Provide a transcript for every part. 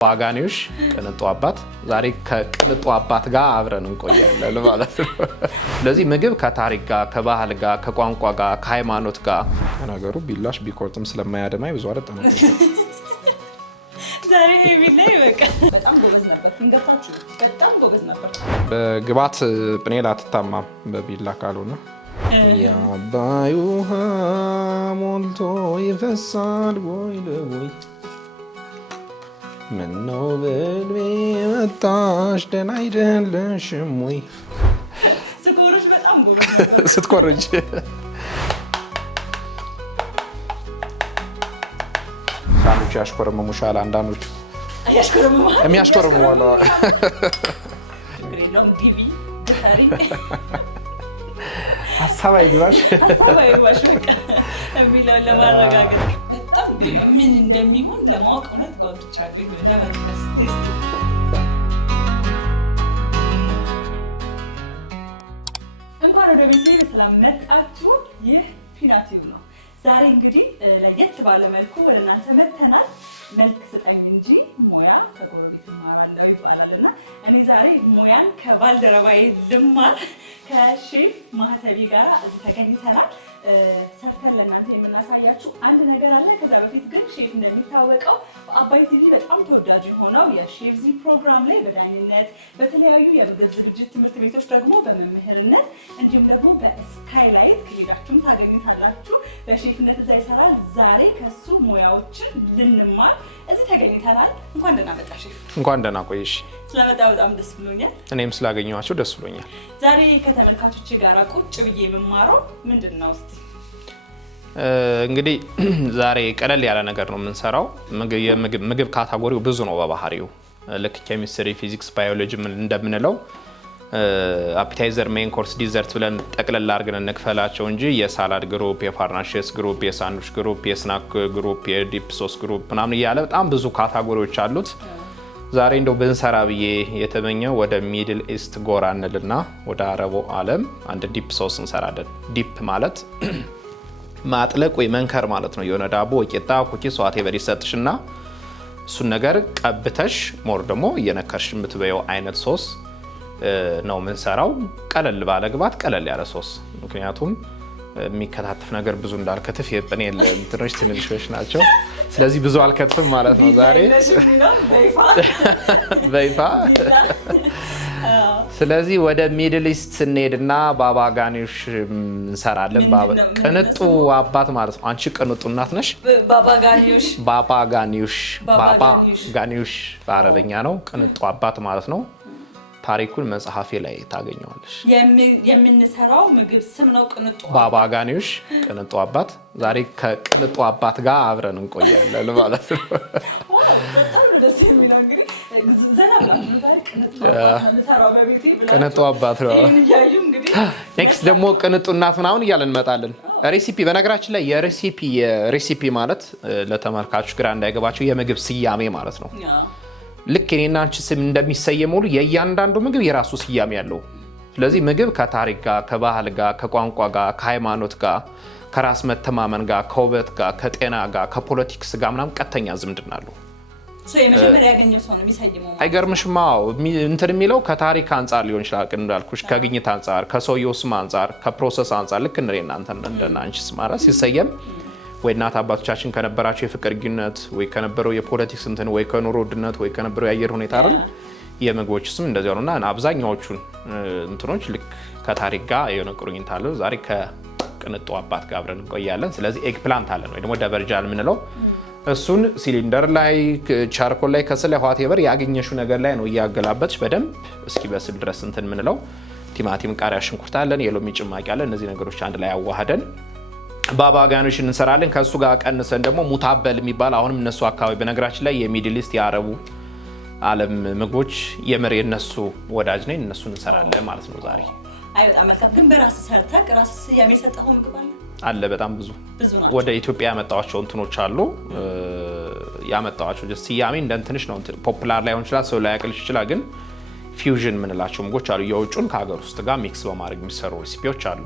ዋጋኒውሽ ቅንጡ አባት ዛሬ ከቅንጡ አባት ጋር አብረን እንቆያለን ማለት ነው። ስለዚህ ምግብ ከታሪክ ጋር ከባህል ጋር ከቋንቋ ጋር ከሃይማኖት ጋር ነገሩ ቢላሽ ቢቆርጥም ስለማያደማይ ብዙ አይደል ነው። ዛሬ ቢላይ በቃ በጣም ጎበዝ ነበር። እንገፋችሁ በጣም ጎበዝ ነበር። በግባት ፕኔል አትታማም በቢላ ካልሆነ ያባዩ ሞልቶ ይፈሳል ወይ ለወይ ምነው በልቤ መጣሽ ደህና አይደለሽም ወይ ስኮርሽ በጣም ጎበዝ ስትኮርጅ ሳንዱች ያሽኮረመሙሻል። አንዳንዶቹ የሚያሽኮረመሙ አሉ። ግቢ ድፈሪ ሀሳብ አይግባሽ በቃ የሚለውን ለማረጋገጥ በጣም ምን እንደሚሆን ለማወቅ እውነት ጓጉቻለሁ። ለመጥቀስ እንኳን ወደ ቤቴ በሰላም መጣችሁ። ይህ ፒናቲቭ ነው። ዛሬ እንግዲህ ለየት ባለ መልኩ ወደ እናንተ መጥተናል። መልክ ስጠኝ እንጂ ሙያ ከጎረቤት እማራለሁ ይባላል እና እኔ ዛሬ ሙያን ከባልደረባዬ ልማር ከሼፍ ማህተቢ ጋር እዚህ ተገኝተናል። ሰርተን ለእናንተ የምናሳያችሁ አንድ ነገር አለ። ከዛ በፊት ግን ሼፍ እንደሚታወቀው በአባይ ቲቪ በጣም ተወዳጅ የሆነው የሼፍ ዚ ፕሮግራም ላይ በዳኝነት በተለያዩ የምግብ ዝግጅት ትምህርት ቤቶች ደግሞ በመምህርነት እንዲሁም ደግሞ በስካይላይት ከሄዳችሁም ታገኙታላችሁ። በሼፍነት እዛ ይሰራል። ዛሬ ከሱ ሙያዎችን ልንማር እዚህ ተገኝተናል። እንኳን ደህና መጣ ሼፍ። እንኳን ደህና ቆይሽ። ስለመጣ በጣም ደስ ብሎኛል። እኔም ስላገኘኋቸው ደስ ብሎኛል። ዛሬ ከተመልካቾች ጋር ቁጭ ብዬ የምማረው ምንድን ነው? እስቲ እንግዲህ ዛሬ ቀለል ያለ ነገር ነው የምንሰራው። ምግብ ካታጎሪው ብዙ ነው በባህሪው። ልክ ኬሚስትሪ፣ ፊዚክስ፣ ባዮሎጂ እንደምንለው አፒታይዘር፣ ሜን ኮርስ፣ ዲዘርት ብለን ጠቅለል አድርገን እንክፈላቸው እንጂ የሳላድ ግሩፕ፣ የፋርናሽስ ግሩፕ፣ የሳንዱች ግሩፕ፣ የስናክ ግሩፕ፣ የዲፕ ሶስ ግሩፕ ምናምን እያለ በጣም ብዙ ካታጎሪዎች አሉት። ዛሬ እንደው ብንሰራ ብዬ የተመኘው ወደ ሚድል ኢስት ጎራ እንልና ወደ አረቡ ዓለም አንድ ዲፕ ሶስ እንሰራለን። ዲፕ ማለት ማጥለቅ ወይ መንከር ማለት ነው። የሆነ ዳቦ ወይ ቂጣ ኩኪስ ዋቴቨር ይሰጥሽና እሱን ነገር ቀብተሽ ሞር ደግሞ እየነከርሽ የምትበየው አይነት ሶስ ነው የምንሰራው። ቀለል ባለ ግባት ቀለል ያለ ሶስ። ምክንያቱም የሚከታተፍ ነገር ብዙ እንዳልከትፍ የጵኔል እንትኖች ትንንሾች ናቸው። ስለዚህ ብዙ አልከትፍም ማለት ነው ዛሬ በይፋ። ስለዚህ ወደ ሚድል ኢስት እንሄድና ባባ ጋኒውሽ እንሰራለን። ቅንጡ አባት ማለት ነው። አንቺ ቅንጡ እናት ነሽ። ባባ ጋኒውሽ ባባ ጋኒውሽ በአረበኛ ነው። ቅንጡ አባት ማለት ነው። ታሪኩን መጽሐፌ ላይ ታገኘዋለሽ። የምንሰራው ምግብ ስም ነው ቅንጡ ባባ ጋኒውሽ ቅንጡ አባት። ዛሬ ከቅንጡ አባት ጋር አብረን እንቆያለን ማለት ነው። ቅንጡ አባት ነው። ኔክስት ደግሞ ቅንጡ እናት ምናምን እያለን እንመጣለን። ሬሲፒ በነገራችን ላይ የሬሲፒ ማለት ለተመልካቾች ግራ እንዳይገባቸው የምግብ ስያሜ ማለት ነው። ልክ እኔና አንቺ ስም እንደሚሰየም ሁሉ የእያንዳንዱ ምግብ የራሱ ስያሜ ያለው። ስለዚህ ምግብ ከታሪክ ጋር ከባህል ጋር ከቋንቋ ጋር ከሃይማኖት ጋር ከራስ መተማመን ጋር ከውበት ጋር ከጤና ጋር ከፖለቲክስ ጋር ምናምን ቀጥተኛ ዝምድና አለው። የመጀመሪያ ያገኘው ሰው ነው የሚሰየመው። አይገርምሽም? እንትን የሚለው ከታሪክ አንጻር ሊሆን ይችላል። እንዳልኩሽ ከግኝት አንጻር፣ ከሰውየው ስም አንጻር፣ ከፕሮሰስ አንጻር ልክ እንደናንተ እንደና አንቺ ስም ማለት ሲሰየም ወይ እናት አባቶቻችን ከነበራቸው የፍቅር ግንኙነት ወይ ከነበረው የፖለቲክስ እንትን ወይ ከኑሮ ውድነት ወይ ከነበረው የአየር ሁኔታ አይደል የምግቦች ስም እንደዚያው ነውና አብዛኛዎቹን እንትኖች ልክ ከታሪክ ጋር የሆነ ቁርኝት አለው። ዛሬ ከቅንጡ አባት ጋር አብረን እንቆያለን። ስለዚህ ኤግ ፕላንት አለን ወይ ደግሞ ደበርጃል የምንለው እሱን ሲሊንደር ላይ ቻርኮል ላይ ከስለ ዋቴቨር ያገኘሽው ነገር ላይ ነው እያገላበጥሽ በደንብ እስኪበስል ድረስ እንትን የምንለው። ቲማቲም፣ ቃሪያ፣ ሽንኩርት አለን፣ የሎሚ ጭማቂ አለን። እነዚህ ነገሮች አንድ ላይ አዋህደን ባባ ጋኒውሽ እንሰራለን። ከሱ ጋር ቀንሰን ደግሞ ሙታበል የሚባል አሁንም እነሱ አካባቢ በነገራችን ላይ የሚድል ኢስት የአረቡ ዓለም ምግቦች የምር የነሱ ወዳጅ ነኝ። እነሱ እንሰራለን ማለት ነው ዛሬ። አይ በጣም መልካም። ግን በራስ ሰርተህ ራስ ስያሜ የሰጠኸው ምግብ አለ? በጣም ብዙ ወደ ኢትዮጵያ ያመጣዋቸው እንትኖች አሉ። ያመጣዋቸው ስያሜ እንደ እንትንሽ ነው። ፖፑላር ላይሆን ይችላል፣ ሰው ላይ ያቅልሽ ይችላል። ግን ፊውዥን የምንላቸው ምግቦች አሉ። የውጩን ከሀገር ውስጥ ጋር ሚክስ በማድረግ የሚሰሩ ሬሲፒዎች አሉ።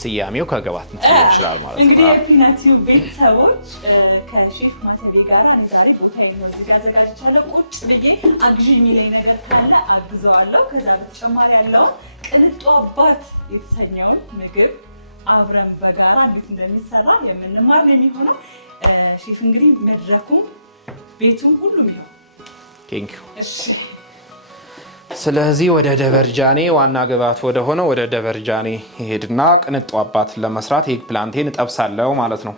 ስያሜው ከገባት ይችላል ማለት ነው። እንግዲህ የፒናቲው ቤተሰቦች ከሼፍ ማተቤ ጋር ዛሬ ቦታዬን ነው እዚህ ጋር አዘጋጅቻለሁ። ቁጭ ብዬ አግዢ የሚለኝ ነገር ካለ አግዘዋለሁ። ከዛ በተጨማሪ ያለው ቅንጡ አባት የተሰኘውን ምግብ አብረን በጋራ እንዴት እንደሚሰራ የምንማር ነው የሚሆነው። ሼፍ እንግዲህ መድረኩም ቤቱም ሁሉም ይኸው። ቴንክ ዩ። እሺ ስለዚህ ወደ ደበርጃኔ ዋና ግብአት ወደ ሆነ ወደ ደበርጃኔ ይሄድና ቅንጡ አባት ለመስራት ኤግ ፕላንቴን እጠብሳለሁ ማለት ነው።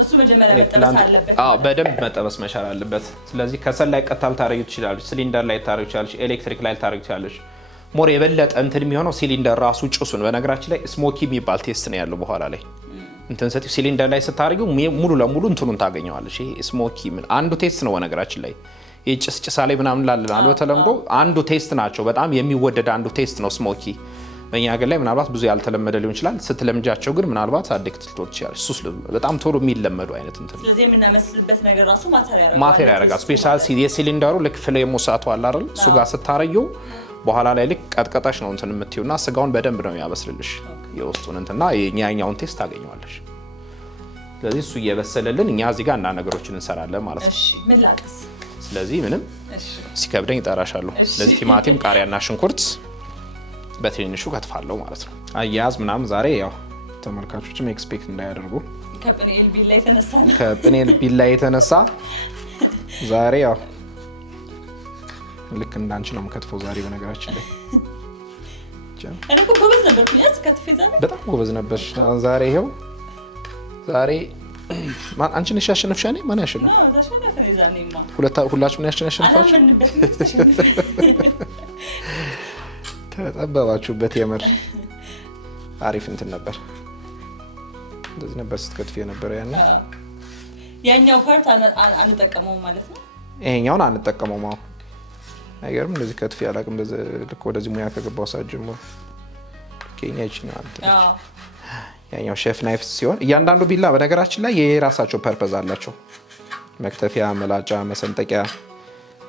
እሱ መጀመሪያ መጠበስ አለበት። በደንብ መጠበስ መቻል አለበት። ስለዚህ ከሰል ላይ ቀጥታ ልታረጊው ትችላለሽ፣ ሲሊንደር ላይ ልታረጊው ትችላለሽ፣ ኤሌክትሪክ ላይ ልታረጊው ትችላለሽ። ሞር የበለጠ እንትን የሚሆነው ሲሊንደር ራሱ ጭሱን በነገራችን ላይ ስሞኪ የሚባል ቴስት ነው ያለው። በኋላ ላይ እንትን ሰጥተው ሲሊንደር ላይ ስታረጊው ሙሉ ለሙሉ እንትኑን ታገኘዋለሽ። ይሄ ስሞኪ አንዱ ቴስት ነው በነገራችን ላይ። ይሄ ጭስ ላይ ምናምን ላለን በተለምዶ አንዱ ቴስት ናቸው። በጣም የሚወደድ አንዱ ቴስት ነው ስሞኪ። በእኛ ሀገር ላይ ምናልባት ብዙ ያልተለመደ ሊሆን ይችላል። ስትለምጃቸው ግን ምናልባት አዲክት ልትሆን ትችላለች። ሱስ በጣም ቶሎ የሚለመዱ አይነት እንትን። ስለዚህ የምናመስልበት ነገር ራሱ ማቴሪያል ያደርጋል። ስፔሻሊ የሲሊንደሩ ልክ ፍሌሙ እሳቱ አለ አይደል? እሱ ጋር ስታረጊው በኋላ ላይ ልክ ቀጥቀጣሽ ነው እንትን የምትዩና ስጋውን በደንብ ነው ያበስልልሽ የውስጡን እንትና የኛኛውን ቴስት ታገኘዋለሽ። ስለዚህ እሱ እየበሰለልን እኛ እዚህ ጋር እና ነገሮችን እንሰራለን ማለት ነው። እሺ ምን ላቅስ? ስለዚህ ምንም ሲከብደኝ እጠራሻለሁ። ስለዚህ ቲማቲም፣ ቃሪያና ሽንኩርት በትንሹ ከትፋለሁ ማለት ነው። አያያዝ ምናምን ዛሬ ያው ተመልካቾችም ኤክስፔክት እንዳያደርጉ ከጵኔል ቢላ የተነሳ ዛሬ ያው ልክ እንዳንቺ ነው የምከትፈው ዛሬ። በነገራችን ላይ እኔ እኮ ጎበዝ ነበርኩ ያስከትፈ ዛሬ በጣም ጎበዝ ነበርሽ። ዛሬ ይሄው ዛሬ ማን አንቺ ነሽ ያሸነፍሽ? እኔ ማን ያሸነፈ? ሁላችሁም ያሸነፋችሁ። ተጠበባችሁበት። የምር አሪፍ እንትን ነበር። እንደዚህ ነበር ስትከትፊ የነበረ ያኛው ፓርት አንጠቀመውም ማለት ነው። ይሄኛውን አንጠቀመውም። አሁን አይገርም። እንደዚህ ከትፊ አላውቅም። ልክ ወደዚህ ሙያ ከገባው ሰዓት ጀምሮ ኬንያ ይችላል። ያኛው ሼፍ ናይፍ ሲሆን እያንዳንዱ ቢላ በነገራችን ላይ የራሳቸው ፐርፐዝ አላቸው። መክተፊያ፣ መላጫ፣ መሰንጠቂያ፣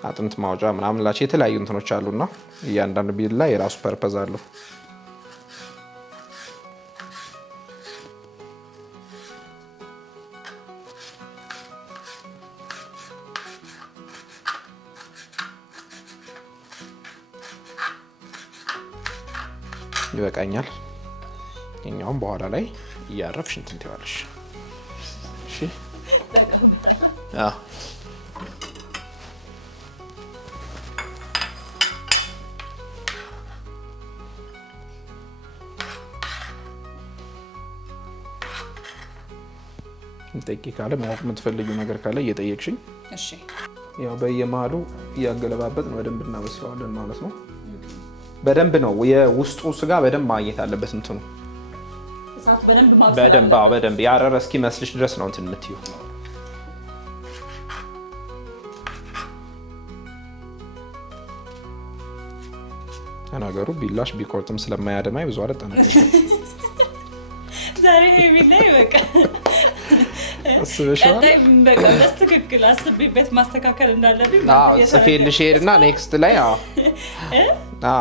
አጥንት ማውጫ ምናምን ላቸው የተለያዩ እንትኖች አሉና እያንዳንዱ ቢላ የራሱ ፐርፐዝ አለው። ይበቃኛል። የኛውም በኋላ ላይ እያረፍሽ እንትን ትይዋለሽ። እሺ ጠቂ ካለ ማወቅ የምትፈልጊው ነገር ካለ እየጠየቅሽኝ። እሺ ያው በየመሀሉ እያገለባበጥን በደንብ እናበስለዋለን ማለት ነው። በደንብ ነው የውስጡ ስጋ በደንብ ማግኘት አለበት። እንትኑ እሳት በደንብ በደንብ ያረረ እስኪመስልሽ ድረስ ነው እንትን የምትዩ። ነገሩ ቢላሽ ቢቆርጥም ስለማያደማኝ ብዙ አልጠነቀቅም። ዛሬ ቢላይ በቃ በቃ በትክክል አስቤበት ማስተካከል እንዳለብኝ ጽፌልሽ ሄድና ኔክስት ላይ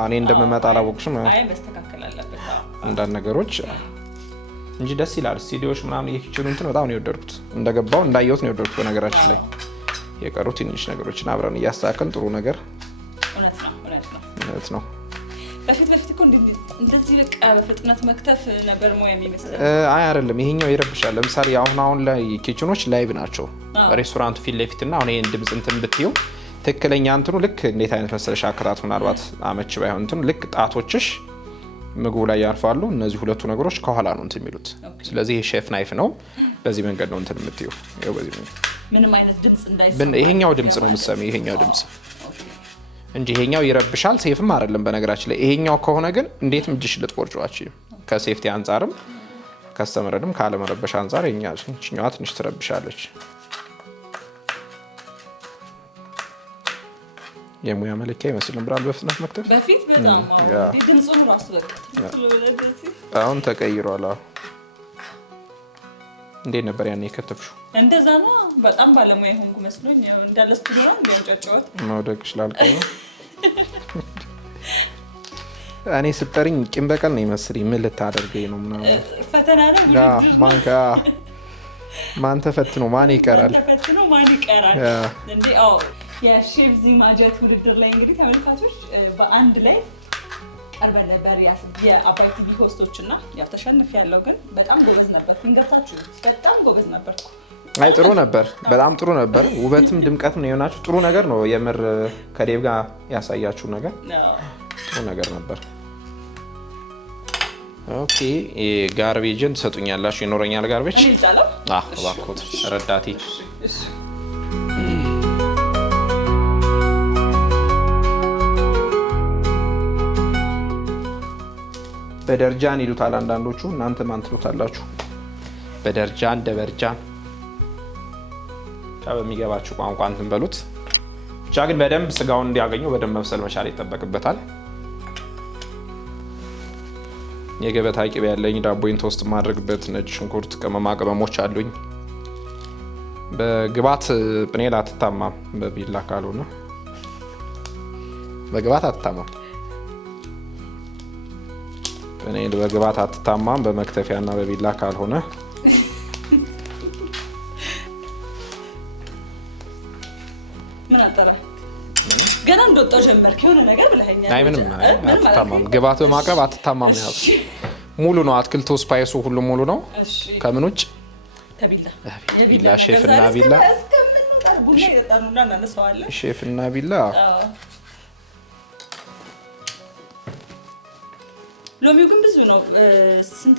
እኔ እንደምመጣ አላወቅሽም። መስተካከል አለበት አንዳንድ ነገሮች እንጂ ደስ ይላል። ስቱዲዮዎች ምናምን የኪችኑ እንትን በጣም ነው የወደድኩት። እንደገባው እንዳየሁት ነው የወደድኩት። በነገራችን ላይ የቀሩ ትንሽ ነገሮችን አብረን እያስተካከልን ጥሩ ነገር እውነት ነው። በፊት እኮ እንደዚህ በቃ በፍጥነት መክተፍ ነበር ሙያ የሚመስለው። አይ አይደለም፣ ይሄኛው ይረብሻል። ለምሳሌ አሁን ላይ ኪችኖች ላይቭ ናቸው ሬስቶራንቱ ፊት ለፊት እና አሁን ይሄን ድምጽ እንትን ብትይው ትክክለኛ እንትኑ ልክ እንዴት አይነት መሰለሽ አክራቱ ምናልባት አመች ባይሆን እንትኑ ልክ ጣቶችሽ ምግቡ ላይ ያርፋሉ። እነዚህ ሁለቱ ነገሮች ከኋላ ነው እንትን የሚሉት። ስለዚህ ይሄ ሼፍ ናይፍ ነው። በዚህ መንገድ ነው እንትን የምትይው። ይሄው በዚህ መንገድ ምንም አይነት ድምጽ እንዳይሰማ ይሄኛው ድምጽ ነው የምትሰሚው። ይሄኛው ድምጽ እንጂ ይሄኛው ይረብሻል። ሴፍም አይደለም በነገራችን ላይ። ይሄኛው ከሆነ ግን እንዴትም እጅሽ ልትቆርጪዋች ከሴፍቲ አንጻርም ከስተመረድም ካለመረበሽ አንጻር ይሄኛዋ ትንሽ ትረብሻለች። የሙያ መለኪያ ይመስል ነበር በፍጥነት መክተፍ በፊት በጣም ድምጹን ራሱ በቃ አሁን ተቀይሯል። እንዴት ነበር ያኔ የከተፍሽው? እንደዛ ነው። በጣም ባለሙያ ሆንኩ መስሎኝ እንዳለ ስቱዲዮ ነው እንዲያጫጫወት መውደቅሽ ላልከው እኔ ስጠሪኝ ቂም በቀል ነው ይመስልኝ። ምን ልታደርገኝ ነው ምናምን ፈተና ነው ማንካ ማን ተፈትኖ ማን ይቀራል እንዴ? አዎ የሼፍ ዚማጀት ውድድር ላይ እንግዲህ ተመልካቾች በአንድ ላይ ቀርበን ነበር የአባይ ቲቪ ሆስቶች እና ያው ተሸንፍ ያለው ግን በጣም ጎበዝ ነበር። ገብታችሁ በጣም ጎበዝ ነበርኩ። አይ ጥሩ ነበር፣ በጣም ጥሩ ነበር። ውበትም ድምቀትም ነው የሆናችሁ። ጥሩ ነገር ነው የምር ከዴብ ጋር ያሳያችሁ ነገር ጥሩ ነገር ነበር። ኦኬ ጋርቤጅን ትሰጡኛላችሁ? ይኖረኛል ጋርቤጅ? እባክዎት ረዳቴ። በደርጃን ይሉታል አንዳንዶቹ፣ እናንተ ማን ትሉታላችሁ? በደርጃን ደበርጃን በሚገባችሁ ቋንቋ እንትን በሉት። ብቻ ግን በደንብ ስጋውን እንዲያገኘው በደንብ መብሰል መቻል ይጠበቅበታል። የገበታ ቂቤ ያለኝ፣ ዳቦዬን ቶስት ማድረግበት፣ ነጭ ሽንኩርት፣ ቅመማ ቅመሞች አሉኝ። በግባት ጵኔል አትታማም፣ በቢላ ካልሆነ በግባት አትታማም። ጵኔል በግባት አትታማም፣ በመክተፊያና በቢላ ካልሆነ ምን አጠራ ገና እንደወጣው ጀመርክ የሆነ ነገር ብለኸኛል። አይ ምንም አትታማም። ግባት በማቅረብ አትታማም ነው ያልኩት። ሙሉ ነው አትክልቱ፣ ስፓይሱ ሁሉ ሙሉ ነው። ከምን ውጭ? ከቢላ ቢላ ሼፍና ቢላ ቡና ይጠጣሉና እናነሳዋለን። ሼፍና ቢላ ሎሚው ግን ብዙ ነው። ስንት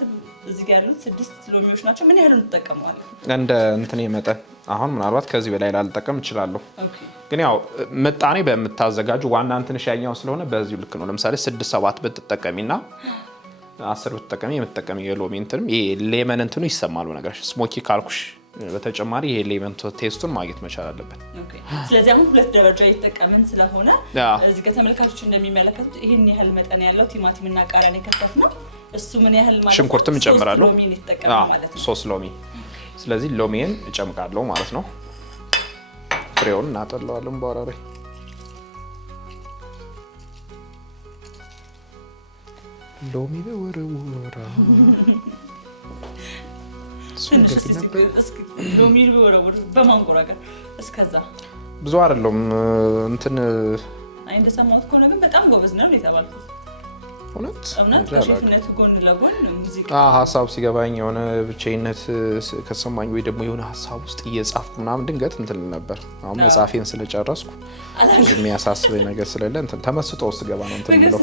እዚህ ጋር ያሉት 6 ሎሚዎች ናቸው። ምን ያህል እንጠቀመዋለን? እንደ እንትን መጠን አሁን ምናልባት ከዚህ በላይ ላልጠቀም እችላለሁ። ግን ያው ምጣኔ በምታዘጋጁ ዋና እንትንሽ ያኛው ስለሆነ በዚሁ ልክ ነው። ለምሳሌ 6-7 ብትጠቀሚና 10 ብትጠቀሚ የምትጠቀሚ የሎሚ እንትንም ይሄ ሌመን እንትኑ ይሰማሉ ነገር ስሞኪ ካልኩሽ በተጨማሪ ይሄ ሌመን ቴስቱን ማግኘት መቻል አለበት። ስለዚህ አሁን 2 ደረጃ እየተጠቀምን ስለሆነ እዚህ ጋር ተመልካቾች እንደሚመለከቱት ይሄን ያህል መጠን ያለው ቲማቲምና ቃሪያን የከተፍነው እሱ ምን ያህል ማለት ሽንኩርትም እጨምራለሁ። 3 ሎሚ የተጠቀመው ማለት ነው። 3 ሎሚ። ስለዚህ ሎሚን እጨምቃለሁ ማለት ነው። ፍሬውን እናጠለዋለን በኋላ ላይ ሎሚ በወረወራ ሎሚ በወረወራ በማንቆራቀር እስከዛ ብዙ አይደለም እንትን አይ እንደሰማሁት ከሆነ ግን በጣም ጎበዝ ነው የተባልኩት። እውነት ከሼፍነቱ ጎን ለጎን ሙዚቃ ሀሳብ ሲገባኝ የሆነ ብቻዬነት ከሰማኝ ወይ ደግሞ የሆነ ሀሳብ ውስጥ እየጻፍኩ ምናምን ድንገት እንትን ነበር። አሁን መጻፌን ስለጨረስኩ የሚያሳስበኝ ነገር ስለሌለ እንትን ተመስጦ ውስጥ ገባ ነው እንትን ብለው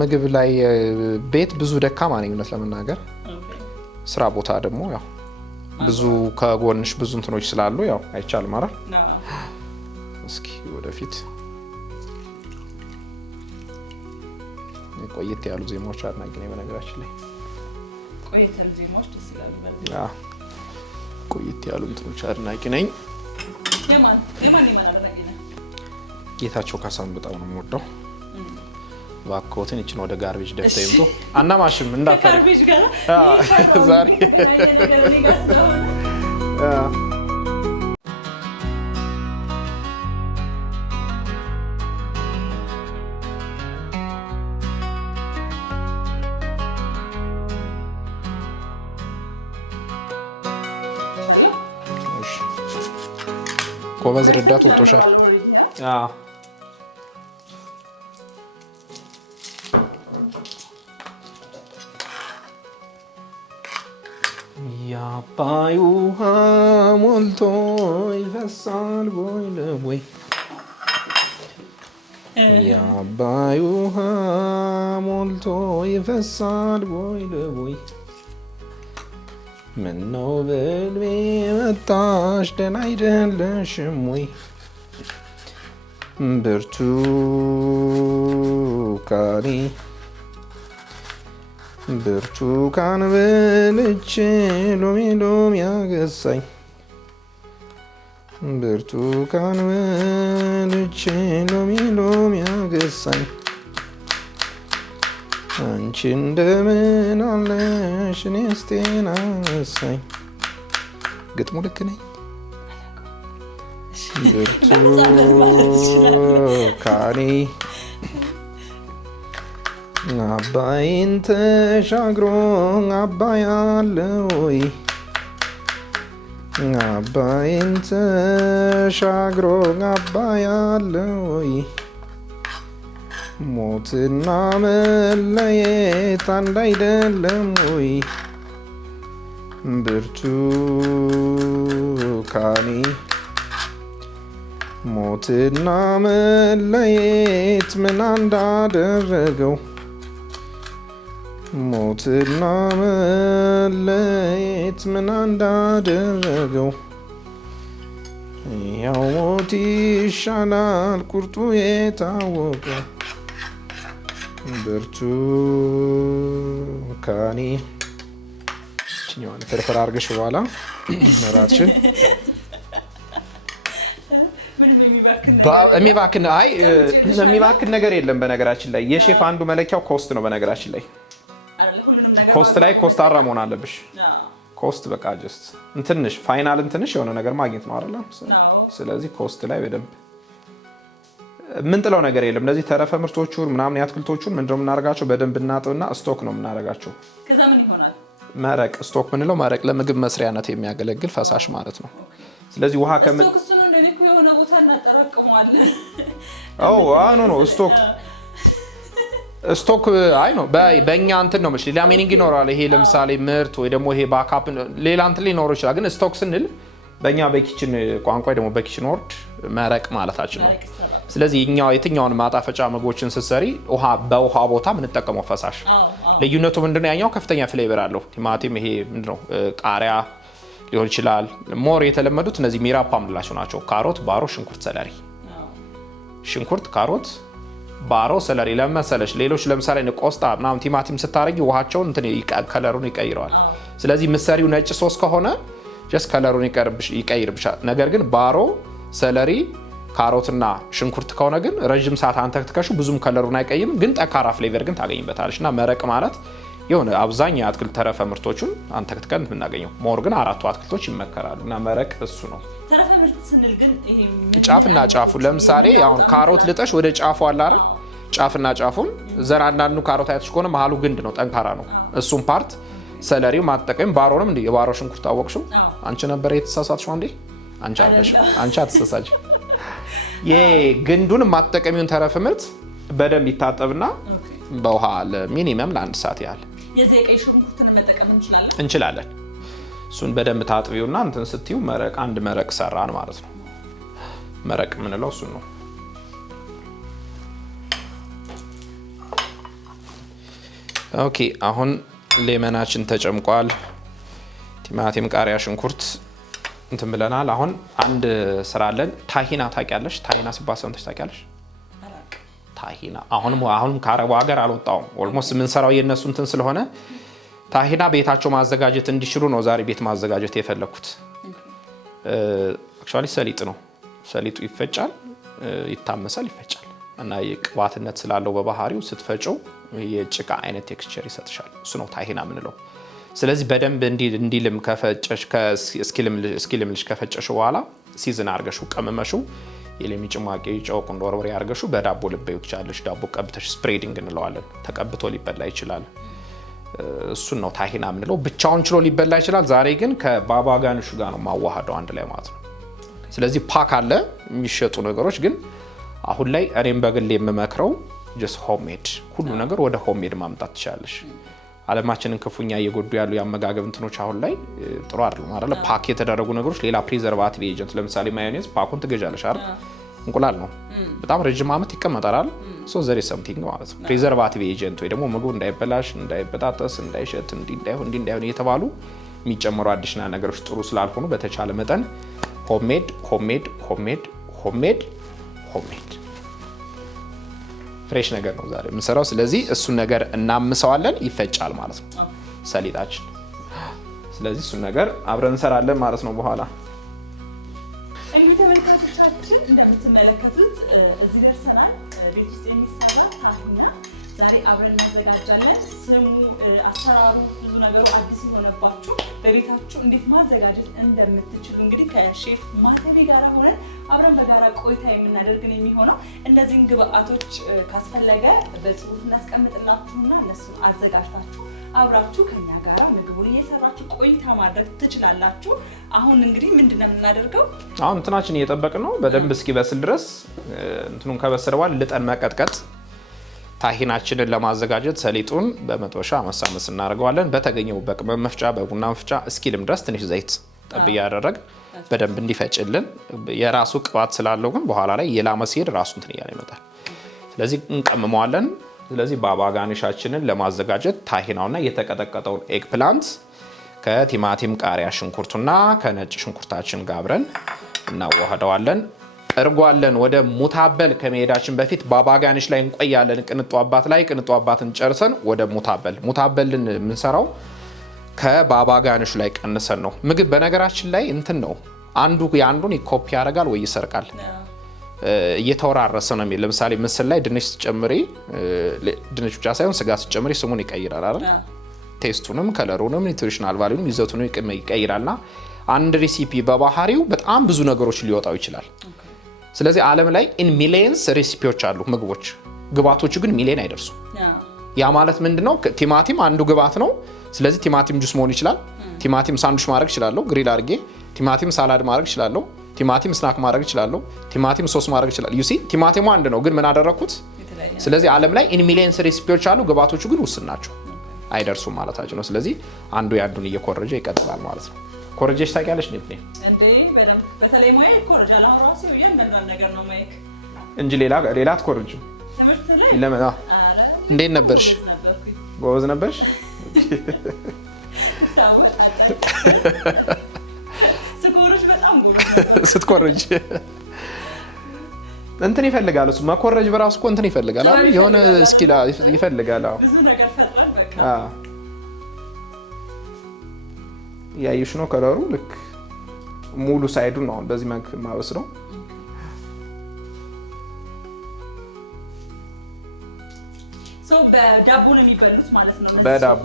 ምግብ ላይ ቤት ብዙ ደካማ ነኝ እውነት ለመናገር። ስራ ቦታ ደግሞ ያው ብዙ ከጎንሽ ብዙ እንትኖች ስላሉ ያው አይቻልም አይደል? እስኪ ወደፊት ቆየት ያሉ ዜማዎች አድናቂ ነኝ። በነገራችን ላይ ቆየት ያሉ ዜማዎች ደስ ይላሉ። ቆየት ያሉ እንትኖች አድናቂ ነኝ። የማን አድናቂ ነኝ? ጌታቸው ካሳን በጣም ነው የምወደው። ባኮትን እቺን ወደ ጋርቤጅ ደፍተህ ይምጡ አናማሽም እንዳፈር ጋርቤጅ ጋር ዛሬ ጎበዝ ረዳት ወጥቶሻል። የአባይ ውሃ ሞልቶ ይፈሳል ቦይ ለቦይ የአባይ ውሃ ሞልቶ ይፈሳል ቦይ ለቦይ ምነው በልቤ መጣሽ ደህና አይደለሽም ወይ ብርቱካኔ ብርቱካን በልቼ ሎሚ ሎሚ ያገሳኝ ብርቱካን በልቼ ሎሚ ሎሚ ያገሳኝ አንቺ እንደምን አለሽ እኔስ ጤና ነሳኝ። ግጥሙ ልክ ነኝ? ብርቱካኔ አባይን ተሻግሮ አባይ አለ ወይ? አባይን ተሻግሮ አባይ አለ ወይ? ሞትና መለየት አንድ አይደለም ወይ? ብርቱካኔ ሞትና መለየት ምን እንዳደረገው? ሞትና መለየት ምን እንዳደረገው? ያው ሞት ይሻላል ቁርጡ የታወቀ። ብርቱካኔ ፍርፍር አድርገሽ በኋላ እራትሽን የሚባክን ነገር የለም። በነገራችን ላይ የሼፍ አንዱ መለኪያው ኮስት ነው። በነገራችን ላይ ኮስት ላይ ኮስታራ መሆን አለብሽ። ኮስት በቃ ጀስት እንትንሽ ፋይናል እንትንሽ የሆነ ነገር ማግኘት ነው አይደል? ስለዚህ ኮስት ላይ በደንብ ምንጥለው ነገር የለም። እነዚህ ተረፈ ምርቶቹን ምናምን የአትክልቶቹን ምንድነው የምናደርጋቸው? በደንብ እናጥብና ስቶክ ነው የምናደርጋቸው። ከዛ ምን ይሆናል? መረቅ። ስቶክ ምንለው መረቅ ለምግብ መስሪያነት የሚያገለግል ፈሳሽ ማለት ነው። ስለዚህ ውሃ ስቶክ አይ ነው በእኛ እንትን ነው ሌላ ሚኒንግ ይኖራል። ይሄ ለምሳሌ ምርት ወይ ደግሞ ይሄ ባካፕ ሌላ እንትን ሊኖረው ይችላል። ግን ስቶክ ስንል በእኛ በኪችን ቋንቋ ደግሞ በኪችን ወርድ መረቅ ማለታችን ነው። ስለዚህ የትኛውን ማጣፈጫ ምግቦችን ስትሰሪ በውሃ ቦታ የምንጠቀመው ፈሳሽ ልዩነቱ ምንድነው? ያኛው ከፍተኛ ፍሌቨር አለው። ቲማቲም ይሄ ምንድነው ቃሪያ ሊሆን ይችላል። ሞር የተለመዱት እነዚህ ሚራፓ የምንላቸው ናቸው። ካሮት፣ ባሮ፣ ሽንኩርት፣ ሰለሪ። ሽንኩርት፣ ካሮት፣ ባሮ፣ ሰለሪ ለመሰለሽ። ሌሎች ለምሳሌ ቆስጣ ምናምን ቲማቲም ስታረጊ ውሃቸውን ከለሩን ይቀይረዋል። ስለዚህ ምሰሪው ነጭ ሶስ ከሆነ ጀስት ከለሩን ይቀይርብሻል። ነገር ግን ባሮ፣ ሰለሪ፣ ካሮትና ሽንኩርት ከሆነ ግን ረጅም ሰዓት አንተክትከሹ ብዙም ከለሩን አይቀይም፣ ግን ጠንካራ ፍሌቨር ግን ታገኝበታለሽ። እና መረቅ ማለት የሆነ አብዛኛው የአትክልት ተረፈ ምርቶችን አንተክትከን የምናገኘው ሞር ግን 4ቱ አትክልቶች ይመከራሉ። እና መረቅ እሱ ነው። ተረፈ ምርት ስንል ግን ይሄ ጫፍና ጫፉ ለምሳሌ አሁን ካሮት ልጠሽ ወደ ጫፉ አለ አይደል? ጫፍና ጫፉን ዘር አንዳንዱ ካሮት አይተሽ ከሆነ መሀሉ ግንድ ነው፣ ጠንካራ ነው። እሱም ፓርት ሰለሪው ማጠቀም ባሮንም እንዴ የባሮ ሽንኩርት ታወቅሽው? አንቺ ነበር የተሳሳትሽው እንዴ? አንቺ አለሽ አንቺ አትሳሳች። የግንዱን ማጠቀሚውን ተረፈ ምርት በደንብ ይታጠብና በውሃ ለሚኒመም ለ1 ሰዓት ያህል የዚህ ቀይ ሽንኩርትን መጠቀም እንችላለን። እሱን በደንብ ታጥቢውና እንትን ስትዩ መረቅ አንድ መረቅ ሰራን ማለት ነው። መረቅ የምንለው እሱን ነው። ኦኬ አሁን ሌመናችን ተጨምቋል። ቲማቲም፣ ቃሪያ፣ ሽንኩርት እንትን ብለናል። አሁን አንድ ስራ አለን። ታሂና ታውቂያለሽ? ታሂና ሲባል ሰምተሽ ታውቂያለሽ? ታሂና አሁንም ከአረቡ ሀገር አልወጣውም። ኦልሞስት የምንሰራው የእነሱ እንትን ስለሆነ ታሂና ቤታቸው ማዘጋጀት እንዲችሉ ነው ዛሬ ቤት ማዘጋጀት የፈለኩት። አክቹዋሊ ሰሊጥ ነው። ሰሊጡ ይፈጫል፣ ይታመሳል፣ ይፈጫል እና የቅባትነት ስላለው በባህሪው ስትፈጨው የጭቃ አይነት ቴክስቸር ይሰጥሻል። እሱ ነው ታሂና የምንለው። ስለዚህ በደንብ እንዲልም ከፈጨሽ እስኪልምልሽ ከፈጨሽ በኋላ ሲዝን አርገሹ ቀመመሽው የሌሚ ጭማቂ ጨው ቁንዶ በርበሬ አርገሹ በዳቦ ልበዩ ትቻለሽ። ዳቦ ቀብተሽ ስፕሬዲንግ እንለዋለን። ተቀብቶ ሊበላ ይችላል። እሱን ነው ታሂና የምንለው። ብቻውን ችሎ ሊበላ ይችላል። ዛሬ ግን ከባባ ጋንሹ ጋር ነው ማዋሃደው አንድ ላይ ማለት ነው። ስለዚህ ፓክ አለ የሚሸጡ ነገሮች፣ ግን አሁን ላይ እኔም በግል የምመክረው ጀስት ሆምሜድ ሁሉ ነገር ወደ ሆምሜድ ማምጣት ትችላለሽ። ዓለማችንን ክፉኛ እየጎዱ ያሉ የአመጋገብ እንትኖች አሁን ላይ ጥሩ አይደሉም አይደል? ፓክ የተደረጉ ነገሮች ሌላ ፕሪዘርቫቲቭ ኤጀንት፣ ለምሳሌ ማዮኔዝ ፓኩን ትገዣለሽ አይደል? እንቁላል ነው በጣም ረጅም ዓመት ይቀመጣል። ሶ ዘር ኢዝ ሰምቲንግ ማለት ነው። ፕሪዘርቫቲቭ ኤጀንት ወይ ደግሞ ምግቡ እንዳይበላሽ፣ እንዳይበጣጠስ፣ እንዳይሸት፣ እንዳይሆን እየተባሉ የሚጨመሩ አዲሽናል ነገሮች ጥሩ ስላልሆኑ በተቻለ መጠን ሆምሜድ ፍሬሽ ነገር ነው ዛሬ የምንሰራው። ስለዚህ እሱን ነገር እናምሰዋለን፣ ይፈጫል ማለት ነው ሰሊጣችን። ስለዚህ እሱን ነገር አብረን እንሰራለን ማለት ነው በኋላ። እንግዲህ ተመልካቾቻችን እንደምትመለከቱት እዚህ ደርሰናል። ቤት ውስጥ የሚሰራ ታሂና ዛሬ አብረን እናዘጋጃለን። ስሙ አሰራሩ ብዙ ነገሩ አዲስ የሆነባችሁ በቤታችሁ እንዴት ማዘጋጀት እንደምትችሉ እንግዲህ ከሼፍ ማተቤ ጋር ሆነን አብረን በጋራ ቆይታ የምናደርግን የሚሆነው። እነዚህን ግብአቶች ካስፈለገ በጽሁፍ እናስቀምጥላችሁና እነሱን አዘጋጅታችሁ አብራችሁ ከኛ ጋር ምግቡን እየሰራችሁ ቆይታ ማድረግ ትችላላችሁ። አሁን እንግዲህ ምንድነው የምናደርገው? አሁን እንትናችን እየጠበቅን ነው በደንብ እስኪበስል ድረስ። እንትኑን ከበሰለ በኋላ ልጠን መቀጥቀጥ፣ ታሂናችንን ለማዘጋጀት ሰሊጡን በመጥበሻ መሳመስ እናደርገዋለን። በተገኘው በቅመም መፍጫ በቡና መፍጫ እስኪልም ድረስ ትንሽ ዘይት ጠብ እያደረግ በደንብ እንዲፈጭልን። የራሱ ቅባት ስላለው ግን በኋላ ላይ የላመ ሲሄድ ራሱ እንትን እያለ ይመጣል። ስለዚህ እንቀምመዋለን። ስለዚህ ባባ ጋኒሻችንን ለማዘጋጀት ታሂናውና የተቀጠቀጠውን ኤግ ፕላንት ከቲማቲም ቃሪያ ሽንኩርቱና ከነጭ ሽንኩርታችን ጋር አብረን እናዋህደዋለን። እርጓለን። ወደ ሙታበል ከመሄዳችን በፊት ባባ ጋኒሽ ላይ እንቆያለን። ቅንጡ አባት ላይ ቅንጡ አባትን ጨርሰን ወደ ሙታበልን የምንሰራው ከባባ ጋኒሽ ላይ ቀንሰን ነው። ምግብ በነገራችን ላይ እንትን ነው፣ አንዱ የአንዱን ኮፒ ያደርጋል ወይ ይሰርቃል፣ እየተወራረሰ ነው የሚል። ለምሳሌ ምስል ላይ ድንች ስጨምሪ ድንች ብቻ ሳይሆን ስጋ ስጨምሪ ስሙን ይቀይራል አይደል? ቴስቱንም ከለሩንም ኒውትሪሽናል ቫልዩንም ይዘቱንም ይቀይራልና አንድ ሬሲፒ በባህሪው በጣም ብዙ ነገሮች ሊወጣው ይችላል። ስለዚህ ዓለም ላይ ኢን ሚሊየንስ ሬሲፒዎች አሉ ምግቦች፣ ግብአቶቹ ግን ሚሊየን አይደርሱ። ያ ማለት ምንድነው? ቲማቲም አንዱ ግብአት ነው። ስለዚህ ቲማቲም ጁስ መሆን ይችላል። ቲማቲም ሳንዱች ማድረግ ይችላል ግሪል አድርጌ። ቲማቲም ሳላድ ማድረግ ይችላል። ቲማቲም ስናክ ማድረግ ይችላል። ቲማቲም ሶስ ማድረግ ይችላል። ዩ ሲ ቲማቲሙ አንድ ነው ግን ምን አደረኩት? ስለዚህ ዓለም ላይ ኢን ሚሊየንስ ሬሲፒዎች አሉ፣ ግብአቶቹ ግን ውስን ናቸው፣ አይደርሱም ማለታችን ነው። ስለዚህ አንዱ ያንዱን እየኮረጀ ይቀጥላል ማለት ነው። ኮረጀሽ ታውቂያለሽ እንዴ? በደንብ በተለይ ማይ ኮረጃላ አውራሲ እያንዳንዱን ነገር ነው ማይክ እንጂ ሌላ አትኮርጂም። ትምህርት ላይ ለምን? እንዴት ነበርሽ? ጎበዝ ነበርሽ? ስትኮረጅ እንትን ይፈልጋል እሱ መኮረጅ በራሱ እኮ እንትን ይፈልጋል አይደል? የሆነ ስኪል ይፈልጋል። አዎ ብዙ ነገር ፈጥረን በቃ ያይሽ ነው ከለሩ ልክ ሙሉ ሳይዱ ነው። በዚህ መልክ ማበስለው በዳቦ ነው የሚበሉት ማለት ነው። በዳቦ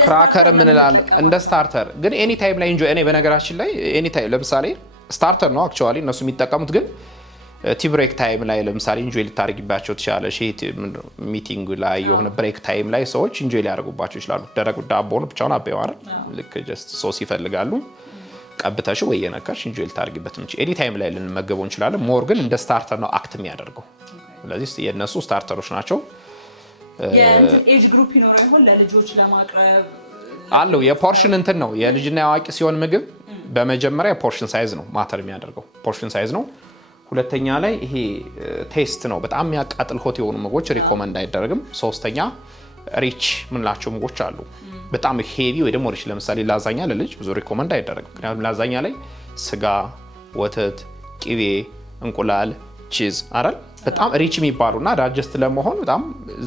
ክራከር ምን እላለሁ እንደ ስታርተር ግን ኤኒ ታይም ላይ ኢንጆይ። እኔ በነገራችን ላይ ኤኒ ታይም ለምሳሌ ስታርተር ነው አክቹአሊ እነሱ የሚጠቀሙት፣ ግን ቲ ብሬክ ታይም ላይ ለምሳሌ ኢንጆይ ልታደርጊባቸው ትችላለሽ። ሚቲንግ ላይ የሆነ ብሬክ ታይም ላይ ሰዎች ኢንጆይ ሊያደርጉባቸው ይችላሉ። ደረቅ ዳቦ ነው ብቻውን አበየው አይደል? ልክ ጀስት ሶስ ይፈልጋሉ ቀብተሽ ወይ የነካሽ ኢንጆይ ልታደርጊበት እንጂ ኤኒ ታይም ላይ ልንመገበው እንችላለን። ሞር ግን እንደ ስታርተር ነው አክት የሚያደርገው። ስለዚህ የነሱ ስታርተሮች ናቸው። የኤጅ ግሩፕ ይኖረው ይሆን ለልጆች ለማቅረብ አለው። የፖርሽን እንትን ነው የልጅና ያዋቂ ሲሆን ምግብ በመጀመሪያ ፖርሽን ሳይዝ ነው ማተር የሚያደርገው፣ ፖርሽን ሳይዝ ነው። ሁለተኛ ላይ ይሄ ቴስት ነው። በጣም የሚያቃጥል ሆት የሆኑ ምግቦች ሪኮመንድ አይደረግም። ሶስተኛ ሪች ምንላቸው ምግቦች አሉ በጣም ሄቪ ወይ ደግሞ ሪች። ለምሳሌ ላዛኛ ለልጅ ብዙ ሪኮመንድ አይደረግም። ምክንያቱም ላዛኛ ላይ ስጋ፣ ወተት፣ ቅቤ፣ እንቁላል፣ ቺዝ አይደል በጣም ሪች የሚባሉና ዳጀስት ለመሆን በጣም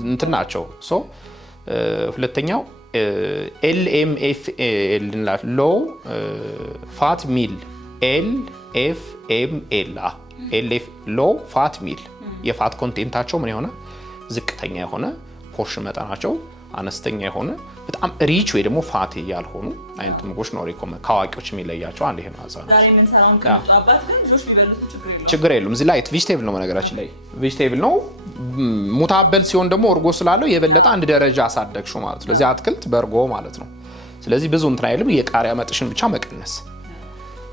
እንትን ናቸው። ሶ ሁለተኛው LMFL ሎው ፋት ሚል LFML ሎው ፋት ሚል የፋት ኮንቴንታቸው ምን የሆነ ዝቅተኛ የሆነ ፖርሽን መጠናቸው አነስተኛ የሆነ በጣም ሪች ወይ ደግሞ ፋት ያልሆኑ አይነት ምግቦች ነው ሪኮመንድ ከአዋቂዎች የሚለያቸው አንድ ይሄ ነው። ዛሬ ምን ሰራውን ከመጡ አባት ግን ልጆች ቢበሉት ችግር የለውም። እዚህ ላይ ቬጂቴብል ነው በነገራችን ላይ ቬጂቴብል ነው። ሙታበል ሲሆን ደግሞ እርጎ ስላለው የበለጠ አንድ ደረጃ አሳደግሽው ማለት ነው። ስለዚህ አትክልት በእርጎ ማለት ነው። ስለዚህ ብዙ እንትን አይልም፣ የቃሪያ መጥሽን ብቻ መቀነስ።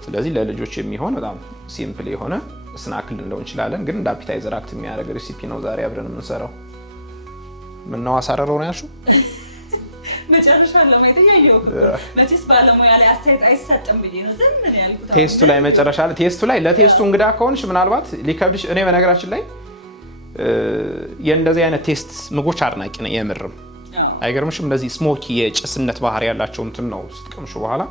ስለዚህ ለልጆች የሚሆን በጣም ሲምፕል የሆነ ስናክ ልንለው እንችላለን፣ ግን እንደ አፒታይዘር አክት የሚያደርግ ሬሲፒ ነው ዛሬ አብረን የምንሰራው። ምነው አሳረረው ነው ያልሽው? መጨረሻ ለማየት ያየው መቼስ ባለሙያ ላይ አስተያየት አይሰጥም ብዬ ነው ዝም ምን ያልኩት። ቴስቱ ላይ መጨረሻ ላይ ቴስቱ ላይ ለቴስቱ እንግዳ ከሆንሽ ምናልባት ሊከብድሽ። እኔ በነገራችን ላይ የእንደዚህ አይነት ቴስት ምግቦች አድናቂ ነኝ የምርም። አይገርምሽም? እንደዚህ ስሞኪ የጭስነት ባህሪ ያላቸው እንትን ነው ስትቀምሹ በኋላ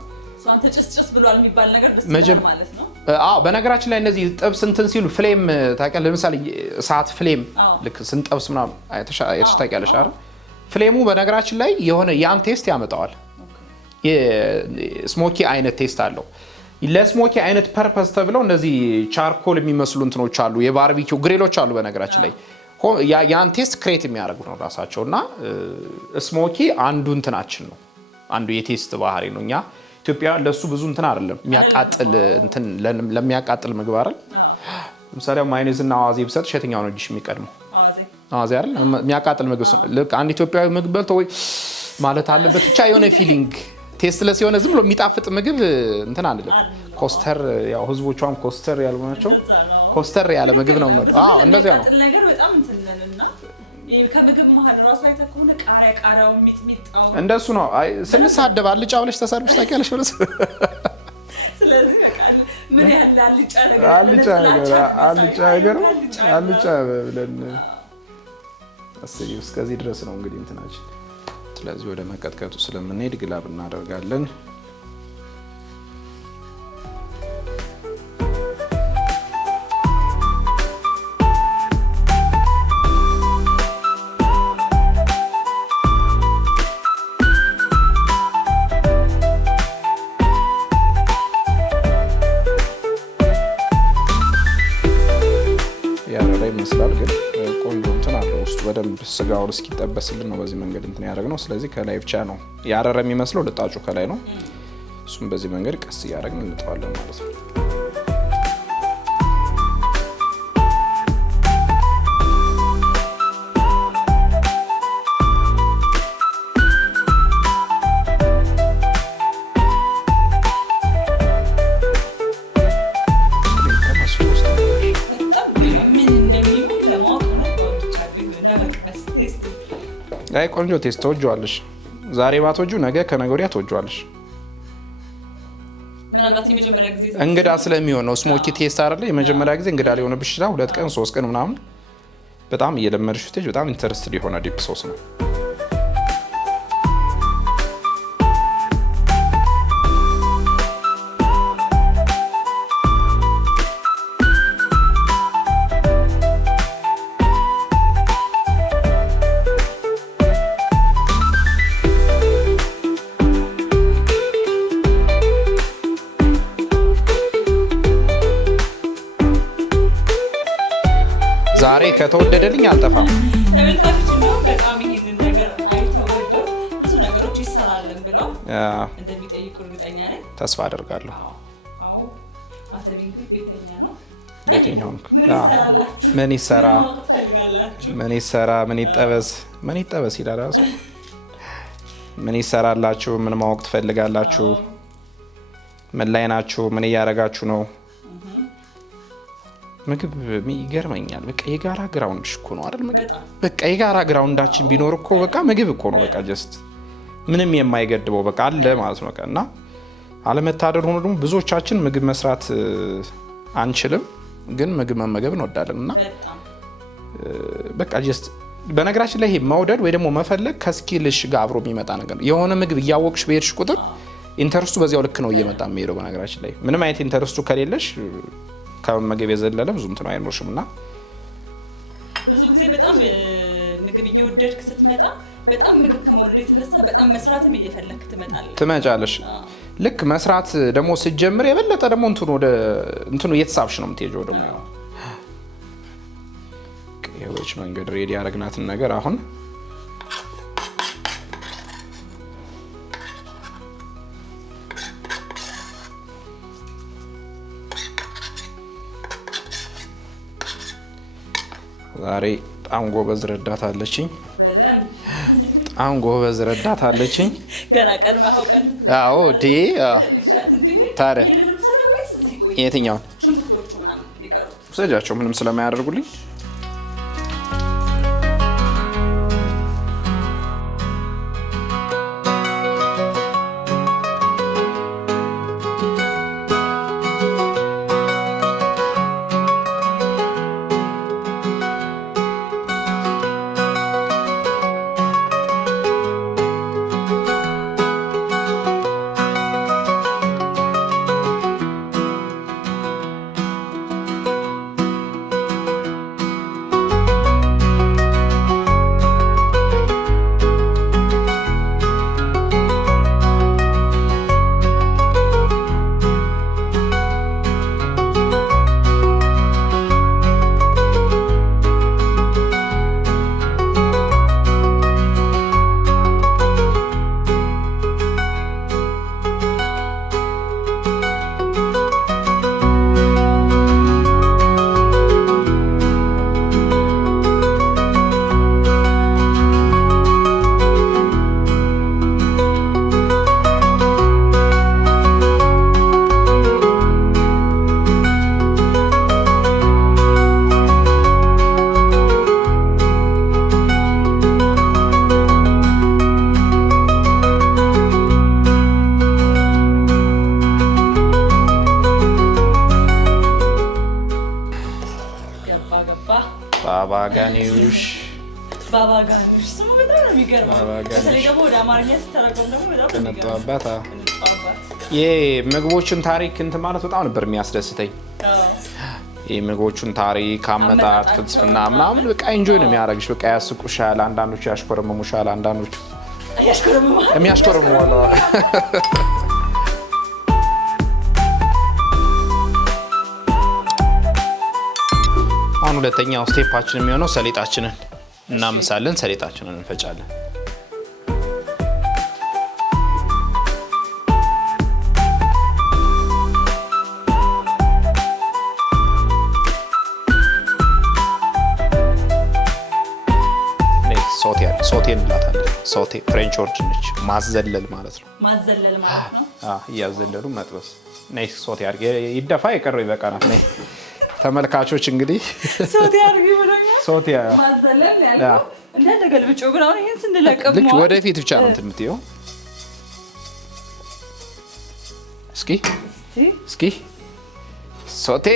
ሷንተ ጭስ ብሏል የሚባል ነገር ደስ ማለት ነው። አዎ በነገራችን ላይ እነዚህ ጥብስ እንትን ሲሉ ፍሌም ታውቂያለሽ? ለምሳሌ እሳት ፍሌም ልክ ስንጠብስ ምናምን አይተሽ ታውቂያለሽ አይደል? ፍሌሙ በነገራችን ላይ የሆነ ያን ቴስት ያመጣዋል። የስሞኪ አይነት ቴስት አለው። ለስሞኪ አይነት ፐርፐስ ተብለው እነዚህ ቻርኮል የሚመስሉ እንትኖች አሉ፣ የባርቢኪው ግሪሎች አሉ። በነገራችን ላይ ያን ቴስት ክሬት የሚያደርጉ ነው ራሳቸውና ስሞኪ አንዱ እንትናችን ነው። አንዱ የቴስት ባህሪ ነው። እኛ ኢትዮጵያውያን ለሱ ብዙ እንትን አይደለም የሚያቃጥል እንትን ለሚያቃጥል ምግብ አይደል። ለምሳሌ ማዮኔዝ እና አዋዜ ብሰጥ የትኛው ነው እጅሽ የሚቀድመው? አዋዜ አይደል የሚያቃጥል ምግብ። ልክ አንድ ኢትዮጵያዊ ምግብ በልቶ ወይ ማለት አለበት ብቻ የሆነ ፊሊንግ ቴስትለስ የሆነ ዝም ብሎ የሚጣፍጥ ምግብ እንትን አንልም። ኮስተር ያው ህዝቦቿም ኮስተር ያሉ ናቸው። ኮስተር ያለ ምግብ ነው ማለት አዎ እንደዚያ ነው። ነገር በጣም እንትን ነንና ከምግብ መሀል ራሱ አይተከውነ ቃሪያው ሚጥሚጣው እንደሱ ነው። አይ ስንሳደብ አልጫ ብለሽ ተሰርብሽ ታውቂያለሽ ወለስ ስለዚህ በቃ ምን ያህል አልጫ ብለን እስከዚህ ድረስ ነው እንግዲህ እንትናችን። ስለዚህ ወደ መቀጥቀጡ ስለምንሄድ ግላብ እናደርጋለን። ይመስላል ግን ቆንጆ እንትን አለው ውስጡ በደንብ ስጋውን እስኪጠበስልን ነው በዚህ መንገድ እንትን ያደረግነው። ስለዚህ ከላይ ብቻ ነው ያረረ የሚመስለው ልጣጩ ከላይ ነው። እሱም በዚህ መንገድ ቀስ እያደረግን እንጠዋለን ማለት ነው። አይ ቆንጆ ቴስት ተወጇለሽ። ዛሬ ባትወጁ ነገ ከነገ ወዲያ ተወጇለሽ። ምናልባት የመጀመሪያ ጊዜ እንግዳ ስለሚሆን ነው ስሞኪ ቴስት አይደለ? የመጀመሪያ ጊዜ እንግዳ ሊሆንብሽ ይችላል። 2 ቀን 3 ቀን ምናምን በጣም እየለመድሽ ስትሄጂ በጣም ኢንተረስትድ የሆነ ዲፕ ሶስ ነው። ዛሬ ከተወደደልኝ አልጠፋም። ተመልካቾች እንደውም በጣም ይሄንን ነገር አይተው ወደው ብዙ ነገሮች ይሰራልን ብለው እንደሚጠይቁ እርግጠኛ ነኝ። ተስፋ አደርጋለሁ። አዎ አተቢ እንግዲህ ቤተኛ ነው። ቤተኛው ምን ይሰራ ምን ይሰራ ምን ይጠበስ ምን ይጠበስ ይላል ራሱ። ምን ይሰራላችሁ? ምን ማወቅ ትፈልጋላችሁ? ምን ላይ ናችሁ? ምን እያደረጋችሁ ነው? ምግብ ይገርመኛል። በቃ የጋራ ግራውንድ እኮ ነው አይደል? ምግብ በቃ የጋራ ግራውንዳችን ቢኖር እኮ በቃ ምግብ እኮ ነው በቃ ጀስት ምንም የማይገድበው በቃ አለ ማለት ነው። እና አለመታደር ሆኖ ደግሞ ብዙዎቻችን ምግብ መስራት አንችልም፣ ግን ምግብ መመገብ እንወዳለን። እና በቃ ጀስት በነገራችን ላይ ይሄ መውደድ ወይ ደግሞ መፈለግ ከስኪልሽ ጋር አብሮ የሚመጣ ነገር ነው። የሆነ ምግብ እያወቅሽ በሄድሽ ቁጥር ኢንተረስቱ በዚያው ልክ ነው እየመጣ የሚሄደው። በነገራችን ላይ ምንም አይነት ኢንተረስቱ ከሌለሽ ከመመገብ የዘለለ ብዙ እንትን አይኖርሽም። እና ብዙ ጊዜ በጣም ምግብ እየወደድክ ስትመጣ በጣም ምግብ ከመውደድ የተነሳ በጣም መስራትም እየፈለክ ትመጫለሽ። ልክ መስራት ደግሞ ስትጀምር የበለጠ ደግሞ እንትኑ እየተሳብሽ ነው የምትሄጂው። ደግሞ ያው ቀይዎች መንገድ ሬዲ ያደረግናትን ነገር አሁን ዛሬ በጣም ጎበዝ ረዳት አለችኝ። በጣም ጎበዝ ረዳት አለችኝ። ገና ቀድመኸው ቀን አዎ ዲ ታዲያ የትኛውን ውሰጃቸው ምንም ስለማያደርጉልኝ ጋኑሽ ስሙ በጣም ነው የሚገርመው። በተለይ ደግሞ ወደ አማርኛ ስተረጎም ደግሞ በጣም ነው የሚገርመው። የምግቦችን ታሪክ እንትን ማለት በጣም ነበር የሚያስደስተኝ። የምግቦቹን ታሪክ አመጣጥ፣ ፍልስፍና ምናምን በቃ ኢንጆይ ነው የሚያደርግሽ። በቃ ያስቁሻል፣ አንዳንዶቹ ያሽኮረመሙሻል፣ አንዳንዶቹ የሚያሽኮረመሙ አለ። አሁን ሁለተኛው ስቴፓችን የሚሆነው ሰሊጣችንን እናምሳለን። ሰሊጣችንን እንፈጫለን። ሶቴ እንላታለን። ሶቴ ፍሬንች ወርድ ነች። ማዘለል ማለት ነው። ማዘለል ማለት ነው። እያዘለሉ መጥበስ። ነይ ሶቴ አድርጊ። ይደፋ የቀረው ይበቃናል። ነይ ተመልካቾች እንግዲህ ሶቴ አድርጊ ብሎኛል። ሶቴ ማዘለል ያለው እንደ ገልብጮ ግን አሁን ይሄን ስንለቀም ልጅ ወደፊት ብቻ ነው እንትን የምትይው። እስኪ ሶቴ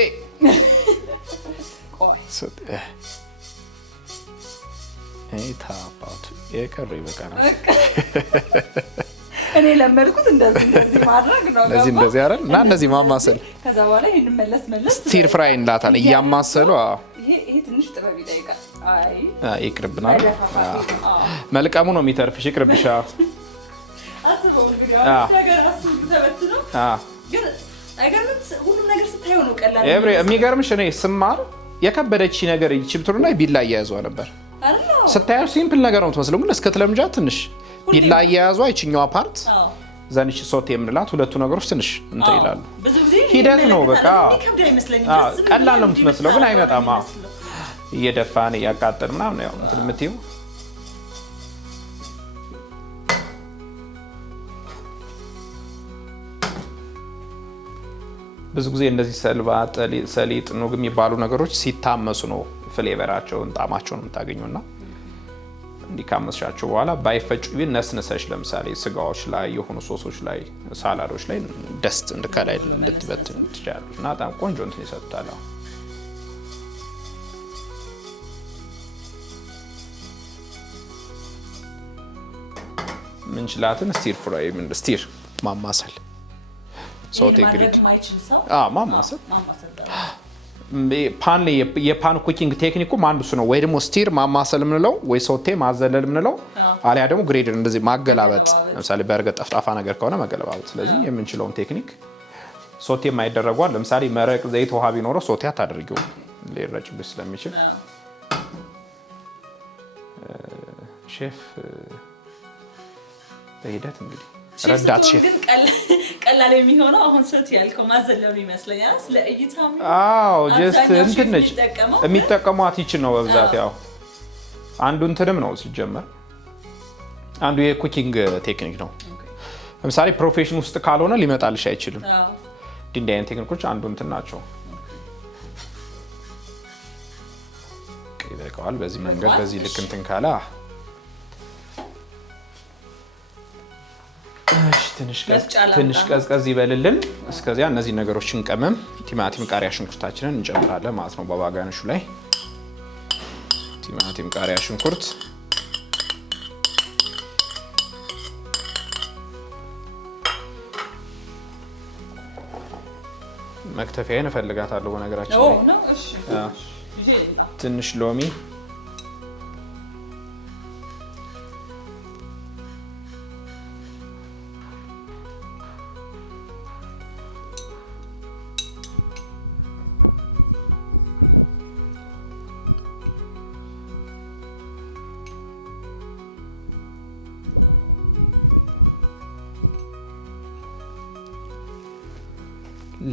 ሶቴ ታባቱ የቀረው ይበቃናል። እኔ ለመድኩት እንደዚህ ማድረግ ነው። እንደዚህ አይደል? እና እንደዚህ ማማሰል። ከዛ በኋላ ይሄን መለስ ስቲር ፍራይ እንላታለን እያማሰሉ። ይሄ ትንሽ ጥበብ ይጠይቃል። ይቅርብናል። መልቀሙ ነው የሚተርፍሽ። ይቅርብሻ። አስበው እንግዲህ ነገር ተበት ነው። ግን አይገርምም? ሁሉም ነገር ስታየው ነው ቀላል። የሚገርምሽ እኔ ስማር የከበደች ነገር ይችብቱና ቢላ እያያዟ ነበር። ስታየው ሲምፕል ነገር ነው ትመስለው፣ ግን እስከትለምጃ ትንሽ ቢላ እያያዟ ይችኛዋ ፓርት ዘንሽ ሶቴ የምንላት ሁለቱ ነገሮች ትንሽ እንትን ይላሉ። ሂደት ነው በቃ። ቀላል ነው የምትመስለው፣ ግን አይመጣም። እየደፋን እያቃጠል ምናምን ያው እንትን የምትይው ብዙ ጊዜ እንደዚህ ሰልባ፣ ሰሊጥ፣ ኑግ የሚባሉ ነገሮች ሲታመሱ ነው ፍሌቨራቸውን ጣዕማቸውን የምታገኙና እንዲካመስሻቸው በኋላ ባይፈጩ ቢል ነስነሰሽ ለምሳሌ ስጋዎች ላይ የሆኑ ሶሶች ላይ ሳላዶች ላይ ደስት ከላይ ልትበትን ትችላለች እና በጣም ቆንጆ እንትን ይሰጡታል። ምንችላትን ስቲር ፍራይ ስቲር ማማሰል ሶቴ ግሪድ ማማሰል ፓን ላይ የፓን ኩኪንግ ቴክኒኩም አንዱ እሱ ነው። ወይ ደግሞ ስቲር ማማሰል የምንለው ወይ ሶቴ ማዘለል የምንለው አሊያ ደግሞ ግሬድ እንደዚህ ማገላበጥ፣ ለምሳሌ በርገጥ ጠፍጣፋ ነገር ከሆነ መገለባበጥ። ስለዚህ የምንችለውን ቴክኒክ ሶቴ የማይደረጓል። ለምሳሌ መረቅ፣ ዘይት፣ ውሃ ቢኖረው ሶቴ አታድርጊው ሊረጭብሽ ስለሚችል። ሼፍ በሂደት እንግዲህ ረዳት ሼፍ ቀላል የሚሆነው አሁን ሶቴ ያልከው ማዘለሉ ይመስለኛል። ስለ እይታም ጀስት እንትን ነች የሚጠቀሟት ይችን ነው በብዛት። ያው አንዱ እንትንም ነው ሲጀመር አንዱ የኩኪንግ ቴክኒክ ነው። ለምሳሌ ፕሮፌሽን ውስጥ ካልሆነ ሊመጣልሽ አይችልም። እንዲህ አይነት ቴክኒኮች አንዱ እንትን ናቸው። ይበቃዋል። በዚህ መንገድ በዚህ ልክ እንትን ካለ ትንሽ ቀዝቀዝ ይበልልን። እስከዚያ እነዚህ ነገሮችን ቀመም ቲማቲም፣ ቃሪያ፣ ሽንኩርታችንን እንጨምራለን ማለት ነው። በባጋንሹ ላይ ቲማቲም፣ ቃሪያ፣ ሽንኩርት መክተፊያን እፈልጋታለሁ በነገራችን ላይ ትንሽ ሎሚ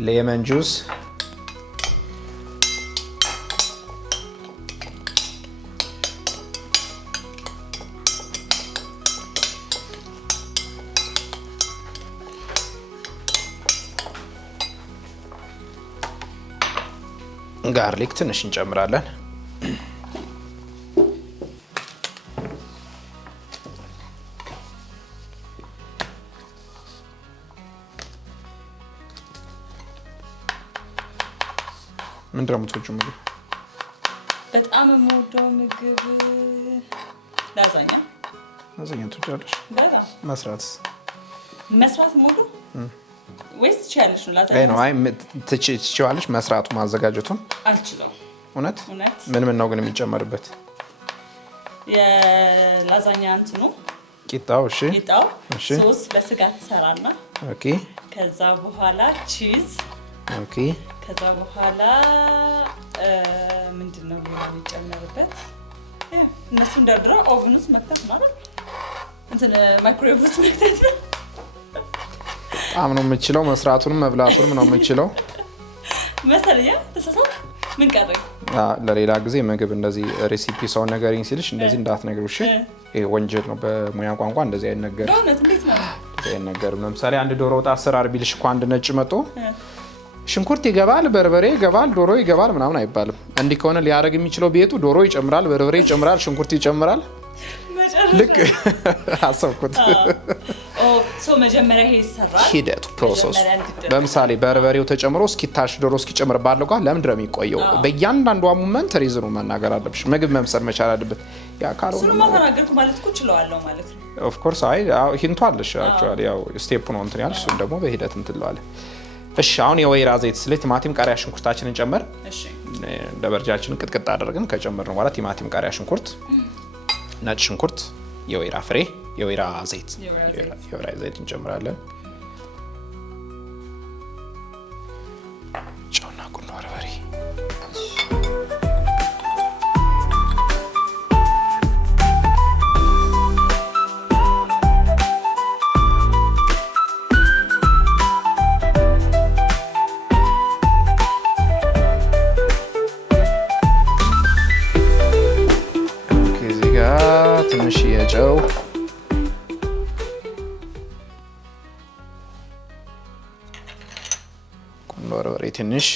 ሌመን ጁስ ጋርሊክ ትንሽ እንጨምራለን። ምንድነው የምትወጪው ምግብ? በጣም የምወደው ምግብ ላዛኛ ትወዳለሽ? በጣም መስራት ሞዱ ወይስ ትችያለሽ ነው? ላዛኛ ነው። አይ ትችያለሽ መስራቱ ማዘጋጀቱን? አልችልም። እውነት? ምን ነው ግን የሚጨመርበት? የላዛኛ እንትኑ ቂጣው። እሺ እሺ። ሶስ ለስጋ ትሰራና ኦኬ። ከዛ በኋላ ቺዝ ኦኬ። ከዛ በኋላ ምንድነው ሌላ የሚጨመርበት? እነሱን ደርድረው ኦቭን ውስጥ መክተት ነው አይደል? እንትን ማይክሮዌቭ ውስጥ መክተት ነው። በጣም ነው የምችለው። መስራቱንም መብላቱንም ነው የምችለው መሰለኝ። ተሳሳት ምን ቀረኝ? ለሌላ ጊዜ ምግብ እንደዚህ ሬሲፒ ሰው ነገርኝ ሲልሽ እንደዚህ እንዳትነግሪው እሺ። ይሄ ወንጀል ነው በሙያ ቋንቋ። እንደዚህ አይነገርም። በእውነት እንዴት ነው አይነገርም? ለምሳሌ አንድ ዶሮ ወጥ አሰራር ቢልሽ እኮ አንድ ነጭ መጦ ሽንኩርት ይገባል፣ በርበሬ ይገባል፣ ዶሮ ይገባል ምናምን አይባልም። እንዲህ ከሆነ ሊያደርግ የሚችለው ቤቱ ዶሮ ይጨምራል፣ በርበሬ ይጨምራል፣ ሽንኩርት ይጨምራል። ልክ አሰብኩት። መጀመሪያ ይሄ ይሰራል ሂደቱ ፕሮሰስ። ለምሳሌ በርበሬው ተጨምሮ እስኪታሽ ዶሮ እስኪጨምር ባለው ጋር ለምንድን ነው የሚቆየው? በእያንዳንዱ ሞመንት ሪዝኑ መናገር አለብሽ። ምግብ መምሰል መቻል አለበት። ያ ካልሆነ እሱን ማተናገርኩ ማለት እኮ ችለዋለሁ ማለት ነው። ኦፍ ኮርስ አይ ሂንቱ አለሽ። አክቹአሊ ያው ስቴፕ ነው እንትን ያልሽ፣ እሱን ደግሞ በሂደት እንትን ለዋለ። እሺ አሁን የወይራ ዘይት ስለ ቲማቲም ቃሪያ ሽንኩርታችንን ጨመር። እሺ እንደ በርጃችንን ቅጥቅጥ አድርገን ከጨመርን በኋላ ቲማቲም ቃሪያ ሽንኩርት፣ ነጭ ሽንኩርት፣ የወይራ ፍሬ፣ የወይራ ዘይት እንጨምራለን። ጨውና ቁንዶ በርበሬ ከዚህ ጋር ትንሽ የጨው በርበሬ ትንሽ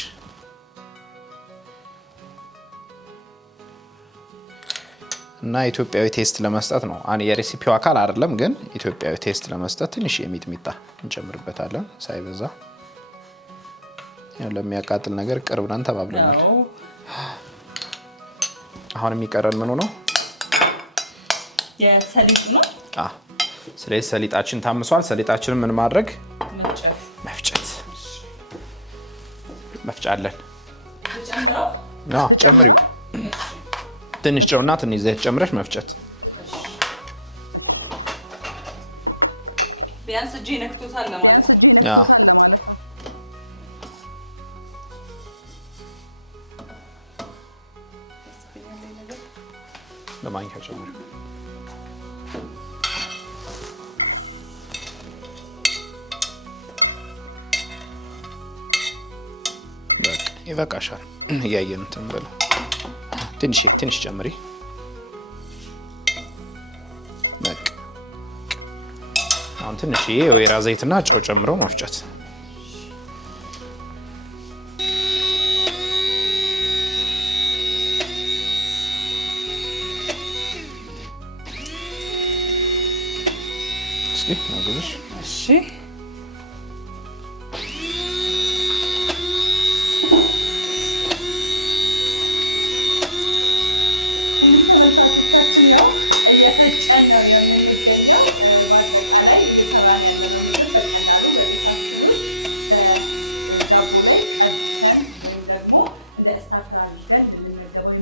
እና ኢትዮጵያዊ ቴስት ለመስጠት ነው። የሬሲፒው አካል አይደለም ግን ኢትዮጵያዊ ቴስት ለመስጠት ትንሽ የሚጥሚጣ እንጨምርበታለን ሳይበዛ። ያው ለሚያቃጥል ነገር ቅርብ ነን ተባብለናል። አሁን የሚቀረን ምኑ ነው? የሰሊጡ ነው። ስለዚህ ሰሊጣችን ታምሷል። ሰሊጣችንን ምን ማድረግ? መፍጨት መፍጫለን። ጨምሪው። ትንሽ ጨውና ትንሽ ዘይት ጨምረሽ መፍጨት። ቢያንስ እጄ ነክቶታል ለማለት ነው። ለማንኪያ ጨምሪው። ይበቃሻል። እያየን እንትን በለው። ትንሽ ጨምሪ። በቃ አሁን ትንሽ የወይራ ዘይትና ጨው ጨምረው መፍጨት። እስኪ አግዝሽ። እሺ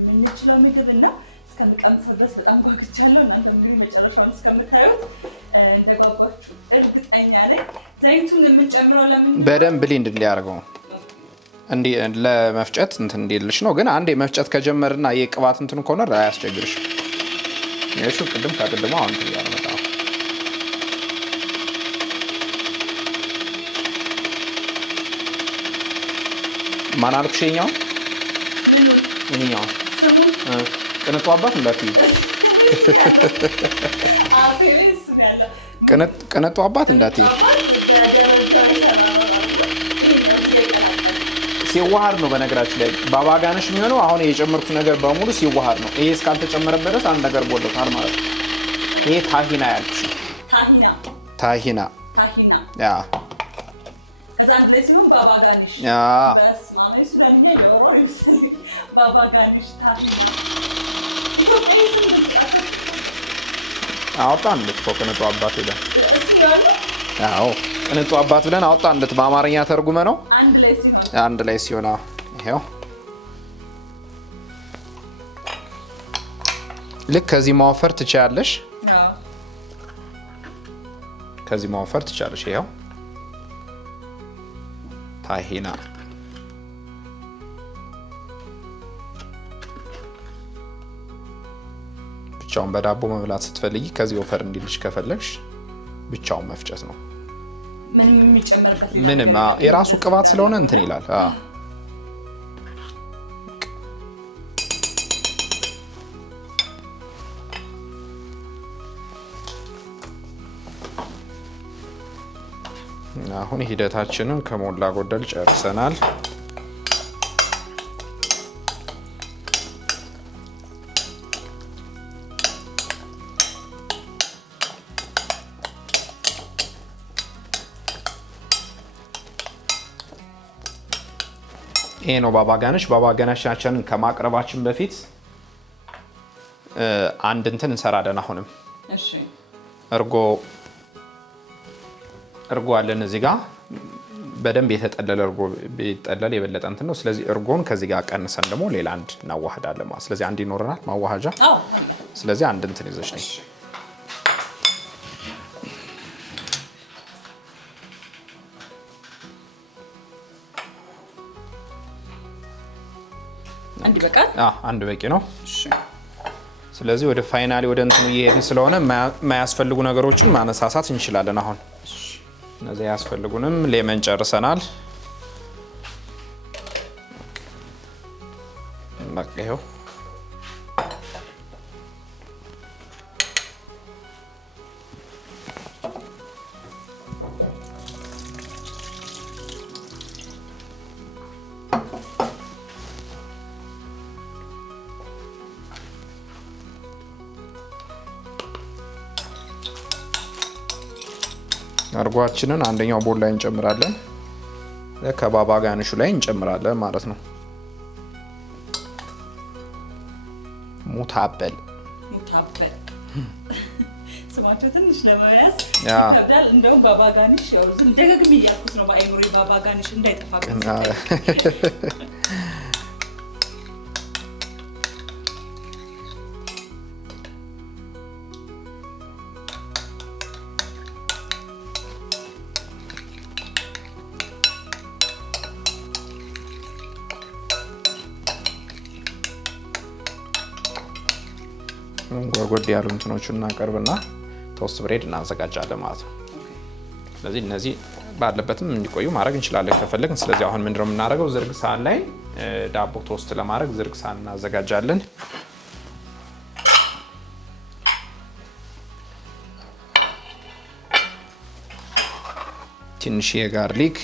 የምንችለው ምግብ እና እስከምቀምሰው ድረስ በጣም ጓጉቻለሁ። እናንተ እንግዲህ መጨረሻውን እስከምታዩት እንደጓጓችሁ እርግጠኛ ነኝ። ዘይቱን የምንጨምረው ለምን? በደንብ ብሌንድ እንዲያደርገው እንዲ ለመፍጨት እንትን እንዲልሽ ነው። ግን አንዴ መፍጨት ከጀመርና የቅባት እንትን ከሆነ አያስቸግርሽ። እሺ ቅድም ከቅድሙ አሁን እንትን ያለው መጣ። ማን አልኩሽ? የኛው ምንኛው ቅንጡ አባት እንዳትዪ። ቅንጡ አባት እንዳትዪ። ሲዋሃድ ነው በነገራችን ላይ ባባ ጋነሽ የሚሆነው። አሁን የጨመርኩት ነገር በሙሉ ሲዋሃድ ነው። ይሄ እስካልተጨመረበት ድረስ አንድ ነገር ጎሎታል ማለት ነው። ይሄ ታሂና ያልኩሽ ታሂና ያ ከዛ አንድ ላይ ሲሆን ባባ ጋነሽ ባባ ጋኒሽ ታሂና ኢትዮጵያዊ ስም ልትጻፈው አወጣንለት እኮ ቅንጡ አባት ብለን። እስኪ ያለ አዎ ቅንጡ አባት ብለን አወጣንለት። በአማርኛ ተርጉመ ነው አንድ ላይ ሲሆን ይሄው ልክ ከዚህ ማወፈር ትችያለሽ። ከዚህ ማወፈር ትችያለሽ። ይሄው ታሂና ብቻውን በዳቦ መብላት ስትፈልጊ ከዚህ ወፈር እንዲልሽ ከፈለግሽ ብቻውን መፍጨት ነው። ምንም የሚጨመርበት ምንም የራሱ ቅባት ስለሆነ እንትን ይላል። አሁን ሂደታችንን ከሞላ ጎደል ጨርሰናል። ይሄ ነው ባባ ጋንሽ። ባባ ጋንሻችንን ከማቅረባችን በፊት አንድ እንትን እንሰራለን። አሁንም እሺ እርጎ አለን እዚህ ጋር በደንብ የተጠለለ እርጎ ቢጠለል የበለጠ እንትን ነው። ስለዚህ እርጎን ከዚህ ጋር ቀንሰን ደግሞ ሌላ አንድ እናዋህዳለን ማለት። ስለዚህ አንድ ይኖረናል ማዋሃጃ። ስለዚህ አንድ እንትን ይዘሽ ነኝ። አንድ በቂ ነው። ስለዚህ ወደ ፋይናሊ ወደ እንትኑ እየሄድን ስለሆነ የማያስፈልጉ ነገሮችን ማነሳሳት እንችላለን። አሁን እነዚህ ያስፈልጉንም ሌመን ጨርሰናል። በቃ ይኸው እርጓችንን አንደኛው ቦል ላይ እንጨምራለን። ከባባ ጋንሹ ላይ እንጨምራለን ማለት ነው። ሙታበል ስማቸው ትንሽ ለመያዝ ይከብዳል። እንደውም ባባ ጋንሽ ያው ዝም ደጋግሜ እያልኩት ነው በአይምሮ ባባ ጋንሽ እንዳይጠፋብኝ። ጎርጎድ ያሉ እንትኖቹን እናቀርብና ቶስት ብሬድ እናዘጋጃለን ማለት ነው። ስለዚህ እነዚህ ባለበትም እንዲቆዩ ማድረግ እንችላለን ከፈለግን። ስለዚህ አሁን ምንድነው የምናደርገው? ዝርግ ሳህን ላይ ዳቦ ቶስት ለማድረግ ዝርግ ሳህን እናዘጋጃለን። ትንሽ የጋርሊክ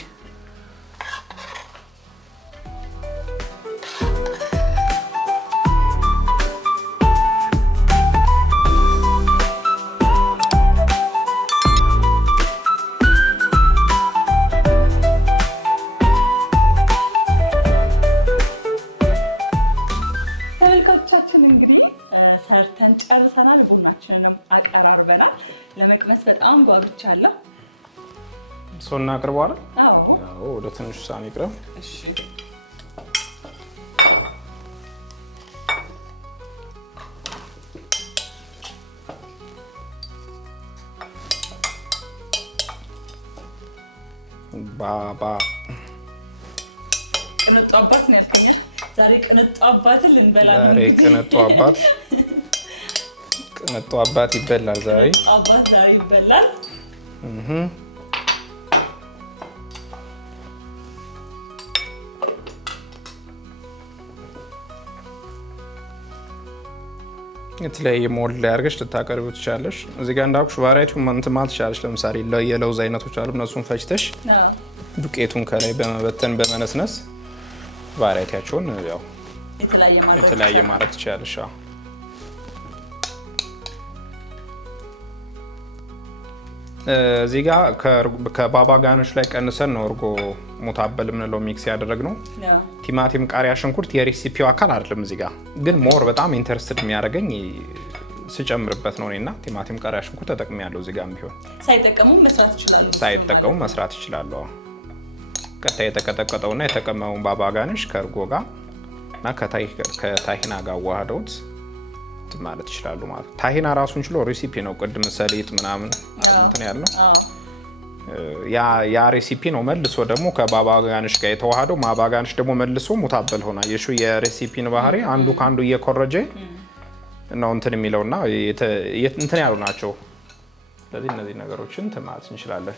ሰርተን ጨርሰናል። ቡናችንንም አቀራርበናል። ለመቅመስ በጣም ጓጉቻለሁ። ሰው እናቅርበዋለን። አዎ ወደ ትንሹ ሳህን ይቅረብ። እሺ ባባ ቅንጡ አባት ነው ያልከኝ። ዛሬ ቅንጡ አባትን ልንበላ ነው። ዛሬ ቅንጡ አባት ይበላል። ዛሬ ይበላል። የተለያየ ሞል ላይ አድርገሽ ልታቀርቢው ትችላለሽ። እዚህ ጋር እንዳልኩሽ ቫራይቲውን እንትን ማለት ትችላለሽ። ለምሳሌ የለውዝ አይነቶች አሉ። እነሱን ፈጭተሽ ዱቄቱን ከላይ በመበተን በመነስነስ ቫራይቲያቸውን ያው የተለያየ ማድረግ ትችላለሽ። እዚህ ጋር ከባባ ጋኖች ላይ ቀንሰን ነው እርጎ ሙታበል ምንለው ሚክስ ያደረግነው ቲማቲም፣ ቃሪያ፣ ሽንኩርት የሬሲፒው አካል አይደለም። እዚህ ጋር ግን ሞር በጣም ኢንተረስትድ የሚያደርገኝ ስጨምርበት ነው እኔና ቲማቲም፣ ቃሪያ፣ ሽንኩርት ተጠቅሜያለሁ። እዚህ ጋርም ቢሆን ሳይጠቀሙ መስራት ይችላሉ። ቀጥታ የተቀጠቀጠውና የተቀመመውን ባባ ጋንሽ ከእርጎ ጋር እና ከታሂና ጋር ዋህደውት ማለት ይችላሉ ማለት ነው። ታሂና ራሱን ችሎ ሬሲፒ ነው። ቅድም ሰሊጥ ምናምን እንትን ያለው ያ ሬሲፒ ነው። መልሶ ደግሞ ከባባ ጋንሽ ጋር የተዋሃደው ማባ ጋንሽ ደግሞ መልሶ ሙታበል ሆና የሹ የሬሲፒን ባህሪ አንዱ ካንዱ እየኮረጀ ነው እንትን የሚለውና እንትን ያሉ ናቸው። ስለዚህ እነዚህ ነገሮችን እንትን ማለት እንችላለን።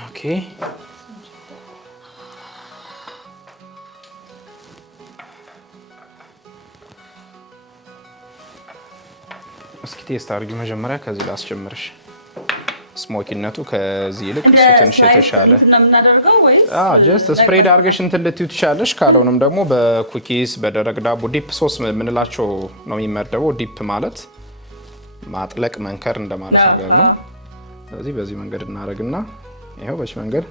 ኦኬ እስኪ ቴስት አድርጊ መጀመሪያ፣ ከዚህ ላስጀምርሽ። ስሞኪነቱ ከዚህ ይልቅ ትንሽ የተሻለ ጀስት ስፕሬድ አድርገሽ እንትን ልትዩ ትችላለሽ። ካልሆነም ደግሞ በኩኪስ በደረቅ ዳቦ ዲፕ ሶስ የምንላቸው ነው የሚመደበው። ዲፕ ማለት ማጥለቅ መንከር እንደማለት ነገር ነው። ስለዚህ በዚህ መንገድ እናደርግና ይኸው በዚህ መንገድ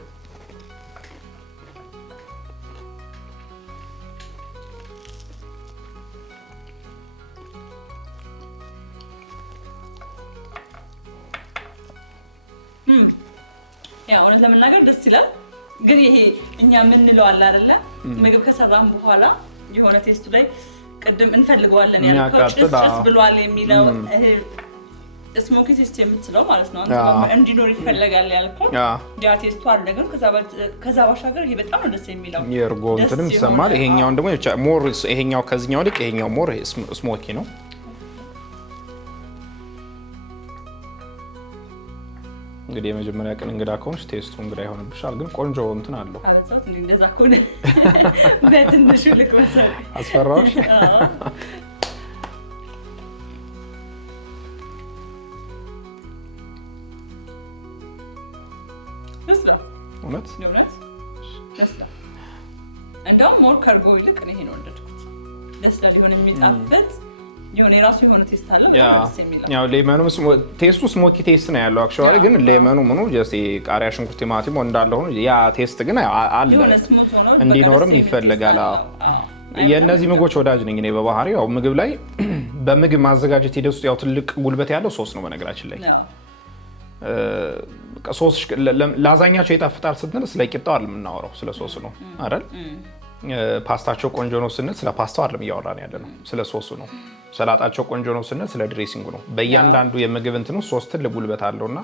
ያው እውነት ለመናገር ደስ ይላል። ግን ይሄ እኛ የምንለው አለ አይደለ? ምግብ ከሰራን በኋላ የሆነ ቴስቱ ላይ ቅድም እንፈልገዋለን ያልከው ጭስ ብሏል የሚለው ስሞኪ ቴስት የምትለው ማለት ነው እንዲኖር ይፈልጋል ያልከው ያ ቴስቱ አለ። ግን ከዛ ባሻገር ይሄ በጣም ነው ደስ የሚለው። የእርጎ እንትንም ይሰማል። ይሄኛውን ደግሞ ሞር ይሄኛው ከዚህኛው ልክ ይሄኛው ሞር ስሞኪ ነው። እንግዲህ የመጀመሪያ ቀን እንግዳ ከሆንሽ ቴስቱ እንግዳ ይሆንብሻል። ግን ቆንጆ እንትን አለው። አበዛት እንዴ? እንደዛ ከሆነ በትንሹ ልቅመሰል። አስፈራውሽ? ደስላ እውነት ደስላ። እንደውም ሞር ከርጎ ይልቅ እኔ ነው ወደድኩት። ደስላ ሊሆን የሚጣፍጥ የሆነ የራሱ የሆነ ቴስት አለው። ያው ሌመኑ ቴስቱ ስሞኪ ቴስት ነው ያለው አክቹዋሊ። ግን ሌመኑ ምኑ ጀስት ቃሪያ፣ ሽንኩርት፣ ቲማቲም እንዳለ ሆኖ ያ ቴስት ግን አለ እንዲኖርም ይፈልጋል። የእነዚህ ምግቦች ወዳጅ ነኝ እኔ በባህሪ። ያው ምግብ ላይ በምግብ ማዘጋጀት ሂደት ውስጥ ያው ትልቅ ጉልበት ያለው ሶስ ነው በነገራችን ላይ። ሶስ ላዛኛቸው ይጣፍጣል ስንል ስለ ቂጣው አይደለም የምናወራው፣ ስለ ሶስ ነው አይደል? ፓስታቸው ቆንጆ ነው ስንል ስለ ፓስታው አይደለም እያወራን ያለ ነው፣ ስለ ሶሱ ነው። ሰላጣቸው ቆንጆ ነው ስንል ስለ ድሬሲንጉ ነው። በእያንዳንዱ የምግብ እንትኑ ሶስ ትልቅ ጉልበት አለውና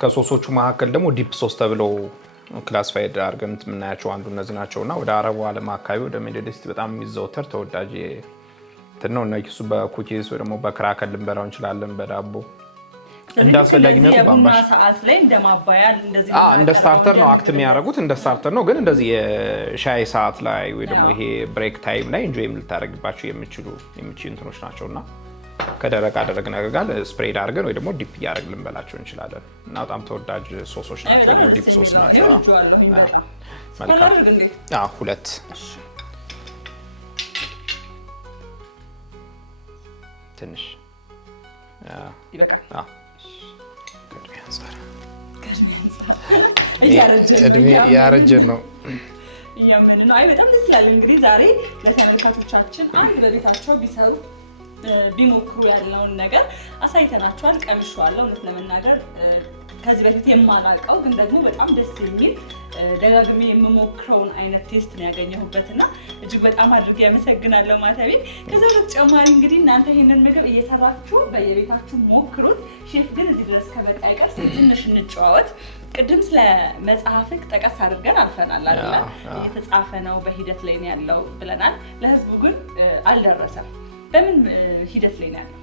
ከሶሶቹ መካከል ደግሞ ዲፕ ሶስ ተብለው ክላሲፋይድ አድርገን የምናያቸው አንዱ እነዚህ ናቸውና ወደ አረቡ ዓለም አካባቢ ወደ ሚድል ኢስት በጣም የሚዘወተር ተወዳጅ እንትን ነው። እና እሱ በኩኪስ ወይ ደግሞ በክራከር ልንበላው እንችላለን፣ በዳቦ እንዳስፈላጊነቱ ባምባሽ ሰዓት ላይ እንደማባያ እንደዚህ እንደ ስታርተር ነው አክት የሚያደርጉት፣ እንደ ስታርተር ነው። ግን እንደዚህ የሻይ ሰዓት ላይ ወይ ደግሞ ይሄ ብሬክ ታይም ላይ ኢንጆይ ልታደርግባቸው የሚችሉ እንትኖች ናቸውና ከደረቅ ነገር ጋር ስፕሬድ አድርገን ወይ ደግሞ ዲፕ እያደረግን ልንበላቸው እንችላለን። እና በጣም ተወዳጅ ሶሶች ናቸው፣ ደግሞ ዲፕ ሶስ ናቸው። መልካም ሁለት ትንሽ ይበቃል። ያረጀን ነው እያመን ነው። አይ በጣም ደስ ይላል። እንግዲህ ዛሬ ለተመልካቾቻችን አንድ በቤታቸው ቢሰሩ ቢሞክሩ ያለውን ነገር አሳይተናቸዋል፣ ቀምሼዋለሁ። እውነት ለመናገር ከዚህ በፊት የማላውቀው ግን ደግሞ በጣም ደስ የሚል ደጋግሜ የምሞክረውን አይነት ቴስት ነው ያገኘሁበትና እጅግ በጣም አድርጌ ያመሰግናለሁ ማተቤ። ከዛ በተጨማሪ እንግዲህ እናንተ ይሄንን ምግብ እየሰራችሁ በየቤታችሁ ሞክሩት። ሼፍ ግን እዚህ ድረስ ከበቃ አይቀር ትንሽ እንጨዋወት። ቅድም ስለ መጽሐፍክ ጠቀስ አድርገን አልፈናል አይደል? እየተጻፈ ነው፣ በሂደት ላይ ነው ያለው ብለናል። ለህዝቡ ግን አልደረሰም። በምን ሂደት ላይ ነው ያለው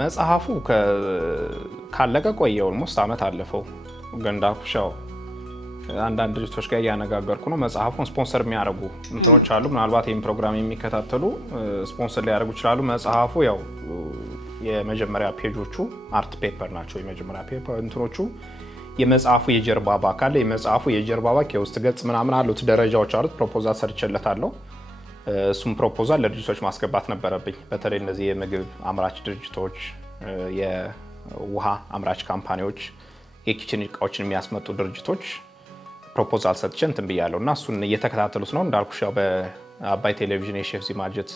መጽሐፉ? ካለቀ ቆየ፣ ኦልሞስት አመት አለፈው። ገንዳኩሻው አንዳንድ ድርጅቶች ጋር እያነጋገርኩ ነው። መጽሐፉን ስፖንሰር የሚያደርጉ እንትኖች አሉ። ምናልባት ይህን ፕሮግራም የሚከታተሉ ስፖንሰር ሊያደርጉ ይችላሉ። መጽሐፉ ያው የመጀመሪያ ፔጆቹ አርት ፔፐር ናቸው። የመጀመሪያ ፔፐር እንትኖቹ የመጽሐፉ የጀርባ ባክ አለ። የመጽሐፉ የጀርባ ባክ የውስጥ ገጽ ምናምን አሉት፣ ደረጃዎች አሉት። ፕሮፖዛል ሰርቼለታለሁ። እሱም ፕሮፖዛል ለድርጅቶች ማስገባት ነበረብኝ። በተለይ እነዚህ የምግብ አምራች ድርጅቶች፣ የውሃ አምራች ካምፓኒዎች፣ የኪችን እቃዎችን የሚያስመጡ ድርጅቶች ፕሮፖዛል ሰጥቼ እንትን ብያለሁ እና እሱን እየተከታተሉት ነው። እንዳልኩሽ ያው በአባይ ቴሌቪዥን የሼፍ ዚማጀት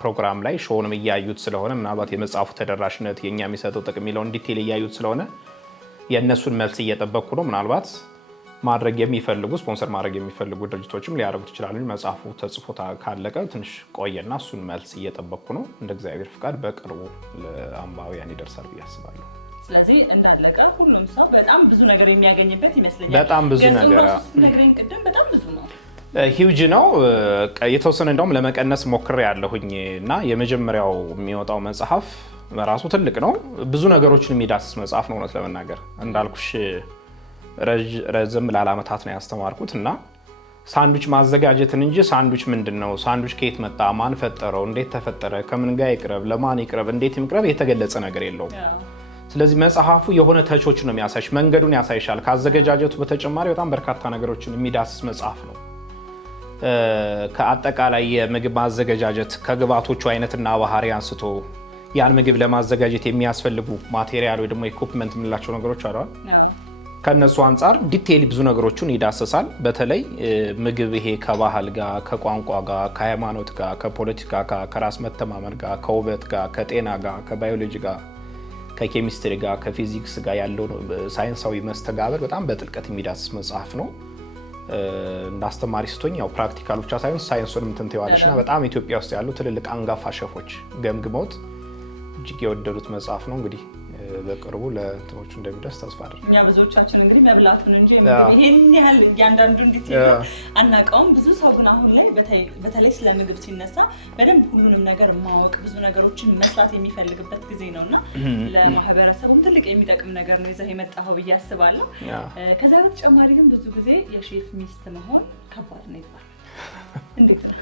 ፕሮግራም ላይ ሾውንም እያዩት ስለሆነ ምናልባት የመጽሐፉ ተደራሽነት የኛ የሚሰጠው ጥቅም የሚለውን ዲቴል እያዩት ስለሆነ የእነሱን መልስ እየጠበቅኩ ነው። ምናልባት ማድረግ የሚፈልጉ ስፖንሰር ማድረግ የሚፈልጉ ድርጅቶችም ሊያደርጉት ይችላሉ። መጽሐፉ ተጽፎ ካለቀ ትንሽ ቆየና እሱን መልስ እየጠበቅኩ ነው። እንደ እግዚአብሔር ፍቃድ በቅርቡ ለአንባቢያን ይደርሳል ብዬ አስባለሁ። ስለዚህ እንዳለቀ ሁሉም ሰው በጣም ብዙ ነገር የሚያገኝበት ይመስለኛል። በጣም ብዙ ነገር ነገርን ቅድም በጣም ብዙ ነው፣ ሂውጅ ነው። የተወሰነ እንደውም ለመቀነስ ሞክሬ ያለሁኝ እና የመጀመሪያው የሚወጣው መጽሐፍ በራሱ ትልቅ ነው። ብዙ ነገሮችን የሚዳስስ መጽሐፍ ነው። እውነት ለመናገር እንዳልኩሽ ረዘም ላለ ዓመታት ነው ያስተማርኩት እና ሳንዱች ማዘጋጀትን እንጂ ሳንዱች ምንድነው፣ ሳንዱች ከየት መጣ፣ ማን ፈጠረው፣ እንዴት ተፈጠረ፣ ከምን ጋር ይቅረብ፣ ለማን ይቅረብ፣ እንዴት ይቅረብ የተገለጸ ነገር የለውም። ስለዚህ መጽሐፉ የሆነ ተቾችን ነው የሚያሳይሽ፣ መንገዱን ያሳይሻል። ካዘገጃጀቱ በተጨማሪ በጣም በርካታ ነገሮችን የሚዳስስ መጽሐፍ ነው። ከአጠቃላይ የምግብ ማዘገጃጀት ከግብአቶቹ አይነትና ባህሪ አንስቶ ያን ምግብ ለማዘጋጀት የሚያስፈልጉ ማቴሪያል ወይ ደግሞ ኢኩፕመንት የምንላቸው ነገሮች አሏል። ከነሱ አንጻር ዲቴይል ብዙ ነገሮችን ይዳሰሳል። በተለይ ምግብ ይሄ ከባህል ጋር፣ ከቋንቋ ጋር፣ ከሃይማኖት ጋር፣ ከፖለቲካ ጋር፣ ከራስ መተማመን ጋር፣ ከውበት ጋር፣ ከጤና ጋር፣ ከባዮሎጂ ጋር፣ ከኬሚስትሪ ጋር፣ ከፊዚክስ ጋር ያለው ሳይንሳዊ መስተጋብር በጣም በጥልቀት የሚዳስስ መጽሐፍ ነው። እንዳስተማሪ ስትሆኝ ያው ፕራክቲካል ብቻ ሳይሆን ሳይንሱንም ትንተዋለሽ እና በጣም ኢትዮጵያ ውስጥ ያሉ ትልልቅ አንጋፋ ሸፎች ገምግመውት እጅግ የወደዱት መጽሐፍ ነው። እንግዲህ በቅርቡ ለእንትኖቹ እንደሚደርስ ተስፋ አድርጋለሁ። እኛ ብዙዎቻችን እንግዲህ መብላቱን እንጂ ይሄን ያህል እያንዳንዱ እንዴት አናውቀውም። ብዙ ሰው ግን አሁን ላይ በተለይ ስለ ምግብ ሲነሳ በደንብ ሁሉንም ነገር ማወቅ ብዙ ነገሮችን መስራት የሚፈልግበት ጊዜ ነውና ለማህበረሰቡም ትልቅ የሚጠቅም ነገር ነው ይዘህ የመጣኸው ብዬ አስባለሁ። ከዛ በተጨማሪ ግን ብዙ ጊዜ የሼፍ ሚስት መሆን ከባድ ነው ይባላል። እንዴት ነው?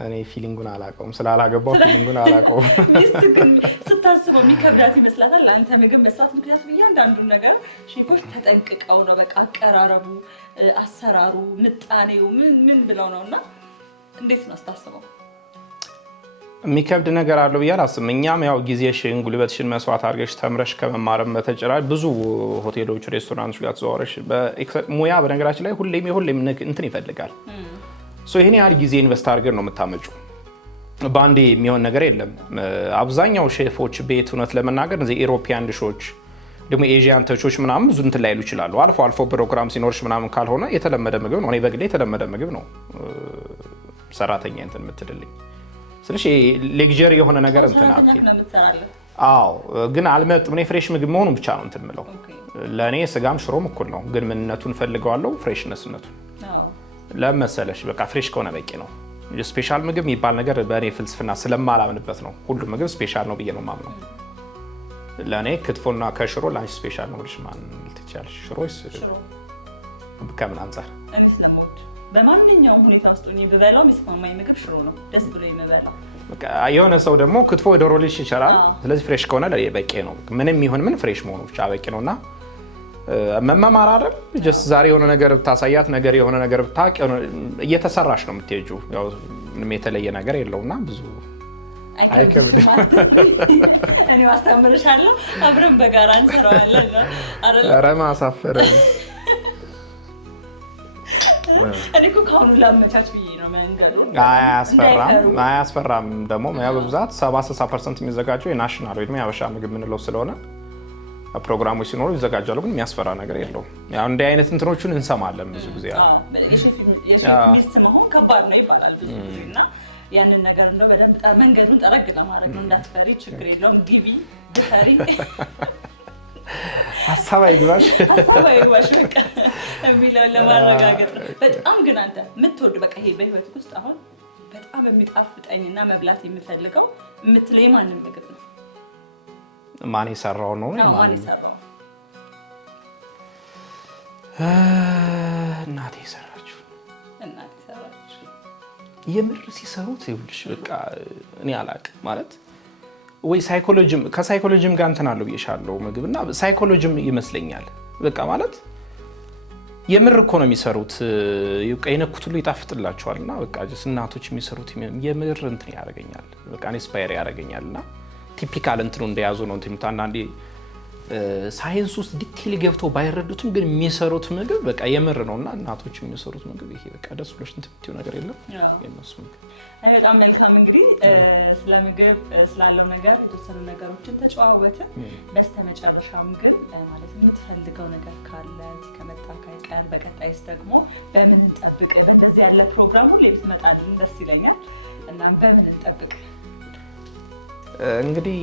እኔ ፊሊንጉን አላውቀውም፣ ስላላገባው ፊሊንጉን አላውቀውም። ሚስት ግን ስታስበው የሚከብዳት ይመስላታል ለአንተ ምግብ መስራት? ምክንያቱም እያንዳንዱን ነገር ሼፎች ተጠንቅቀው ነው በቃ አቀራረቡ፣ አሰራሩ፣ ምጣኔው ምን ብለው ነው እና እንዴት ነው ስታስበው? የሚከብድ ነገር አለው ብዬ አላስብም። እኛም ያው ጊዜሽን ጉልበትሽን መስዋዕት አድርገሽ ተምረሽ ከመማርም በተጨማሪ ብዙ ሆቴሎች፣ ሬስቶራንቶች ጋር ተዘዋውረሽ ሙያ በነገራችን ላይ ሁሌም እንትን ይፈልጋል። ይሄን ያህል ጊዜ ኢንቨስት አድርገን ነው የምታመጪው። በአንዴ የሚሆን ነገር የለም። አብዛኛው ሼፎች ቤት እውነት ለመናገር እዚህ ኢሮፒያን ዲሾች ደግሞ ኤዥያን ተቾች ምናምን ብዙ እንትን ላይሉ ይችላሉ። አልፎ አልፎ ፕሮግራም ሲኖርሽ ምናምን ካልሆነ የተለመደ ምግብ ነው። እኔ በግሌ የተለመደ ምግብ ነው ሰራተኛ እንትን የምትልልኝ። ስለዚህ ሌክዠሪ የሆነ ነገር እንትን አትይ። አዎ ግን አልመጥም። እኔ ፍሬሽ ምግብ መሆኑን ብቻ ነው እንትን የምለው። ለእኔ ስጋም ሽሮም እኩል ነው፣ ግን ምንነቱን ፈልገዋለሁ፣ ፍሬሽነስነቱን ለመሰለሽ በቃ ፍሬሽ ከሆነ በቂ ነው። ስፔሻል ምግብ የሚባል ነገር በእኔ ፍልስፍና ስለማላምንበት ነው። ሁሉም ምግብ ስፔሻል ነው ብዬ ነው የማምነው። ለእኔ ክትፎና ከሽሮ ለአንቺ ስፔሻል ነው ብለሽ ማን ልትቻለሽ? ሽሮ ከምን አንጻር? እኔ ስለምወድ በማንኛውም ሁኔታ ውስጥ ሆኜ ብበላው የሚስማማኝ ምግብ ሽሮ ነው፣ ደስ ብሎ የምበላው። የሆነ ሰው ደግሞ ክትፎ ዶሮ ሊሽ ይችላል። ስለዚህ ፍሬሽ ከሆነ በቂ ነው። ምንም ይሁን ምን ፍሬሽ መሆኑ ብቻ በቂ ነውና መማር አይደል? ጀስት ዛሬ የሆነ ነገር ብታሳያት ነገር የሆነ ነገር ብታውቅ እየተሰራሽ ነው የምትሄጂው። ያው ምንም የተለየ ነገር የለውና ብዙ አይከብድም። እኔ አስተምርሻለሁ፣ አብረን በጋራ እንሰራዋለን አይደል? ኧረ ማሳፈረኝ። እኔ እኮ ከአሁኑ ላመቻች ብዬ ነው መንገዱን። አያስፈራም ደግሞ ያው በብዛት 70-60% የሚዘጋጀው የናሽናል ወይ የሀበሻ ምግብ የምንለው ስለሆነ ፕሮግራሞች ሲኖሩ ይዘጋጃሉ። ግን የሚያስፈራ ነገር የለውም። ያው እንዲህ አይነት እንትኖችን እንሰማለን ብዙ ጊዜ። የሼፍ ሚስት መሆን ከባድ ነው ይባላል ብዙ ጊዜ እና ያንን ነገር እንደው በደንብ መንገዱን ጠረግ ለማድረግ ነው። እንዳትፈሪ፣ ችግር የለውም፣ ግቢ፣ ድፈሪ፣ ሀሳብ አይግባሽ በቃ የሚለውን ለማረጋገጥ ነው። በጣም ግን አንተ የምትወድ በቃ ይሄ በህይወት ውስጥ አሁን በጣም የሚጣፍጠኝና መብላት የምፈልገው የምትለው የማንን ምግብ ነው? ማን የሰራው ነው? ማን የሰራው? እናቴ የሰራችው። እናቴ የሰራችው የምር ሲሰሩት ይኸውልሽ በቃ እኔ አላውቅም ማለት ወይ ከሳይኮሎጂም ጋር እንትን አለው ብዬሻለሁ። ምግብና ሳይኮሎጂም ይመስለኛል በቃ ማለት የምር እኮ ነው የሚሰሩት። የነኩት ሁሉ ይጣፍጥላቸዋልና በቃ እናቶች የሚሰሩት የምር እንትን ያደርገኛል፣ በቃ ኢንስፓየር ያደርገኛልና ቲፒካል እንትኑ እንደያዙ ነው እንትን አንዳንዴ ሳይንስ ውስጥ ዲቴል ገብተው ባይረዱትም ግን የሚሰሩት ምግብ በቃ የምር ነውና እናቶች የሚሰሩት ምግብ ይሄ በቃ ደስ ብሎሽ እንትምትዩ ነገር የለም የነሱ ምግብ። አይ በጣም መልካም እንግዲህ ስለ ምግብ ስላለው ነገር የተወሰኑ ነገሮችን ተጨዋወትን። በስተመጨረሻም ግን ማለት የምትፈልገው ነገር ካለ ከመጣ ካይቀር በቀጣይስ ደግሞ በምን እንጠብቅ? በእንደዚህ ያለ ፕሮግራም ሁሌ ብትመጣልን ደስ ይለኛል። እናም በምን እንጠብቅ? እንግዲህ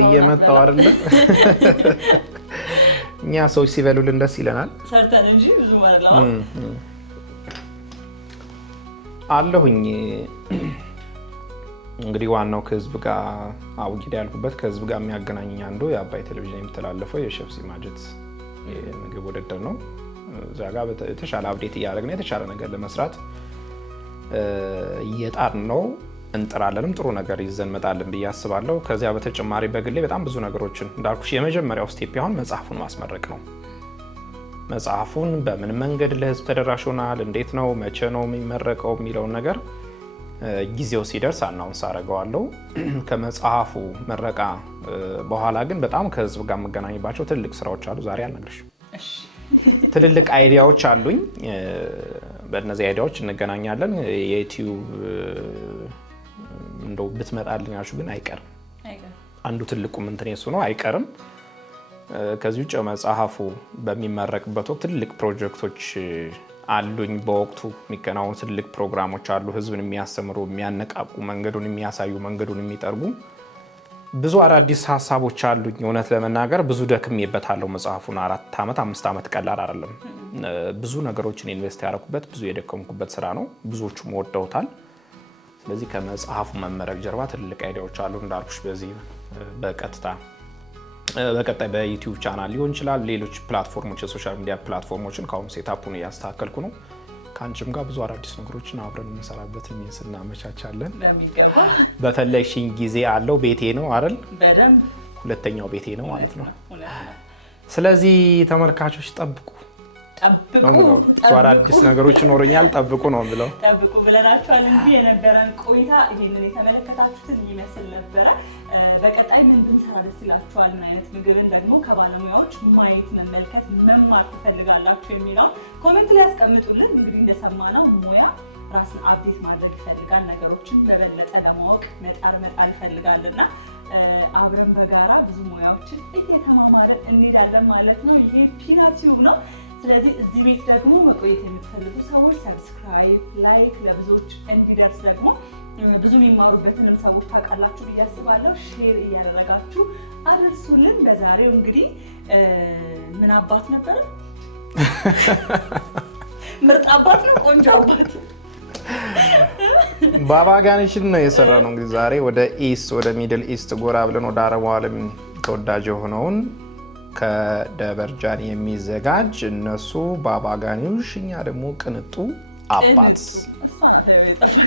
እየመጣው አይደለ እኛ ሰዎች ሲበሉልን ደስ ይለናል ሰርተን እንጂ ብዙ ማለት ነው አለሁኝ። እንግዲህ ዋናው ከህዝብ ጋር አውጊዳ ያልኩበት ከህዝብ ጋር የሚያገናኘኝ አንዱ የአባይ ቴሌቪዥን የሚተላለፈው የሼፍ ሲማጀት የምግብ ውድድር ነው። እዛ ጋር የተሻለ አፕዴት እያደረግን የተሻለ ነገር ለመስራት እየጣርን ነው እንጥራለንም ጥሩ ነገር ይዘን መጣለን ብዬ አስባለሁ። ከዚያ በተጨማሪ በግሌ በጣም ብዙ ነገሮችን እንዳልኩሽ የመጀመሪያው ስቴፕ አሁን መጽሐፉን ማስመረቅ ነው። መጽሐፉን በምን መንገድ ለህዝብ ተደራሽ ሆናል፣ እንዴት ነው፣ መቼ ነው የሚመረቀው የሚለውን ነገር ጊዜው ሲደርስ አናውንስ አደርገዋለሁ። ከመጽሐፉ ምረቃ በኋላ ግን በጣም ከህዝብ ጋር የምገናኝባቸው ትልልቅ ስራዎች አሉ። ዛሬ አልነግርሽም። ትልልቅ አይዲያዎች አሉኝ። በእነዚህ አይዲያዎች እንገናኛለን። የዩቲዩብ እንደው ብትመጣልኝ አልሽ ግን አይቀርም። አንዱ ትልቁ ምንትን የሱ ነው አይቀርም። ከዚህ ውጭ መጽሐፉ በሚመረቅበት ወቅት ትልቅ ፕሮጀክቶች አሉኝ። በወቅቱ የሚከናወኑ ትልቅ ፕሮግራሞች አሉ። ህዝብን የሚያስተምሩ፣ የሚያነቃቁ፣ መንገዱን የሚያሳዩ፣ መንገዱን የሚጠርጉ ብዙ አዳዲስ ሀሳቦች አሉኝ። እውነት ለመናገር ብዙ ደክሜበታለሁ። መጽሐፉን 4 ዓመት 5 ዓመት ቀላል አይደለም። ብዙ ነገሮችን ኢንቨስት ያደረኩበት ብዙ የደከምኩበት ስራ ነው። ብዙዎቹም ወደውታል። ስለዚህ ከመጽሐፉ መመረቅ ጀርባ ትልቅ አይዲያዎች አሉ እንዳልኩሽ። በዚህ በቀጥታ በቀጣይ በዩቲዩብ ቻናል ሊሆን ይችላል፣ ሌሎች ፕላትፎርሞች የሶሻል ሚዲያ ፕላትፎርሞችን ከአሁኑ ሴታፑን እያስተካከልኩ ነው። ከአንቺም ጋር ብዙ አዳዲስ ነገሮችን አብረን እንሰራበትን ሚንስ እናመቻቻለን። በሚገባ በፈለግሽኝ ጊዜ አለው። ቤቴ ነው አይደል? በደንብ ሁለተኛው ቤቴ ነው ማለት ነው። ስለዚህ ተመልካቾች ጠብቁ አዳዲስ ነገሮች ይኖረኛል። ጠብቁ ነው ብለው ጠብቁ ብለናችኋል። እንግዲህ የነበረን ቆይታ ይሄንን የተመለከታችሁትን ይመስል ነበረ። በቀጣይ ምን ብንሰራ ደስ ይላችኋል? ምን አይነት ምግብን ደግሞ ከባለሙያዎች ማየት፣ መመልከት፣ መማር ትፈልጋላችሁ የሚለው ኮሜንት ላይ ያስቀምጡልን። እንግዲህ እንደሰማነው ሙያ ራስን አፕዴት ማድረግ ይፈልጋል። ነገሮችን በበለጠ ለማወቅ መጣር ይፈልጋልና አብረን በጋራ ብዙ ሙያዎችን እየተማማርን እንሄዳለን ማለት ነው። ይሄ ፒናቲዩብ ነው። ስለዚህ እዚህ ቤት ደግሞ መቆየት የምትፈልጉ ሰዎች ሰብስክራይብ፣ ላይክ ለብዙዎች እንዲደርስ ደግሞ ብዙ የሚማሩበትንም ሰዎች ታውቃላችሁ ብዬ አስባለሁ። ሼር እያደረጋችሁ አድርሱልን። በዛሬው እንግዲህ ምን አባት ነበረ? ምርጥ አባት ነው፣ ቆንጆ አባት ባባ ጋኒሽን ነው የሰራ ነው። እንግዲህ ዛሬ ወደ ሚድል ኢስት ጎራ ብለን ወደ አረቡ ዓለም ተወዳጅ የሆነውን ከደበርጃን የሚዘጋጅ እነሱ ባባ ጋኒሽ፣ እኛ ደግሞ ቅንጡ አባት።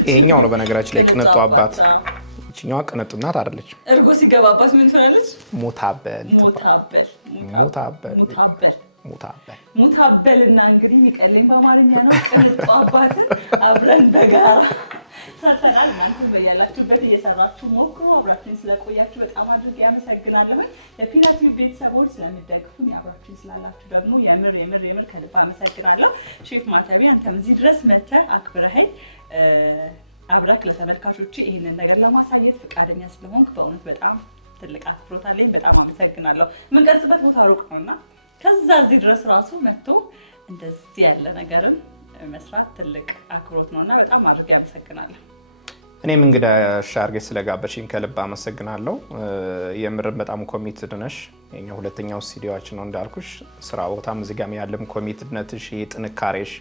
ይሄኛው ነው በነገራችን ላይ ቅንጡ አባት። እቺኛዋ ቅንጡ እናት አይደለች። እርጎ ሲገባባት ምን ትሆናለች? ሙታበል እና እንግዲህ የሚቀለኝ በአማርኛ ነው። ቅንጡ አባትን አብረን በጋራ ሰርተናል። እናንተም በያላችሁበት እየሰራችሁ ሞክሩ። አብራችሁን ስለቆያችሁ በጣም አድርጌ አመሰግናለሁ። ለፒናቲዩብ ቤተሰቦች ስለምትደግፉኝ አብራችሁን ስላላችሁ ደግሞ የምር ከልብ አመሰግናለሁ። ሼፍ ማተቢ አንተም እዚህ ድረስ መተህ አክብረኸኝ አብረክ ለተመልካቾች ይህንን ነገር ለማሳየት ፈቃደኛ ስለሆንክ በእውነት በጣም ትልቅ አክብሮት አለኝ። በጣም አመሰግናለሁ። የምንቀርጽበት ቦታ ሩቅ ነውና ከዛ እዚህ ድረስ ራሱ መጥቶ እንደዚህ ያለ ነገርን መስራት ትልቅ አክብሮት ነውና በጣም አድርጌ አመሰግናለሁ። እኔም እንግዳ ሻርጌት ስለጋበሽኝ ከልብ አመሰግናለሁ። የምርም በጣም ኮሚትድ ነሽ። የኛ ሁለተኛው ስቱዲዮአችን ነው እንዳልኩሽ። ስራ ቦታም እዚህ ጋር ያለም ኮሚትድነትሽ፣ ጥንካሬሽ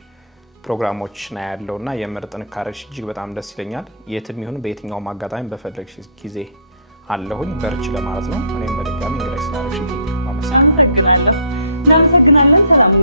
ፕሮግራሞች ነው ያለውና የምር ጥንካሬሽ እጅግ በጣም ደስ ይለኛል። የትም ይሁን በየትኛውም አጋጣሚ በፈለግሽ ጊዜ አለሁኝ። በርች ለማለት ነው። እኔም በድጋሚ እንግዳ ስላደረግሽኝ አመሰግናለሁ። እናመሰግናለን። ሰላም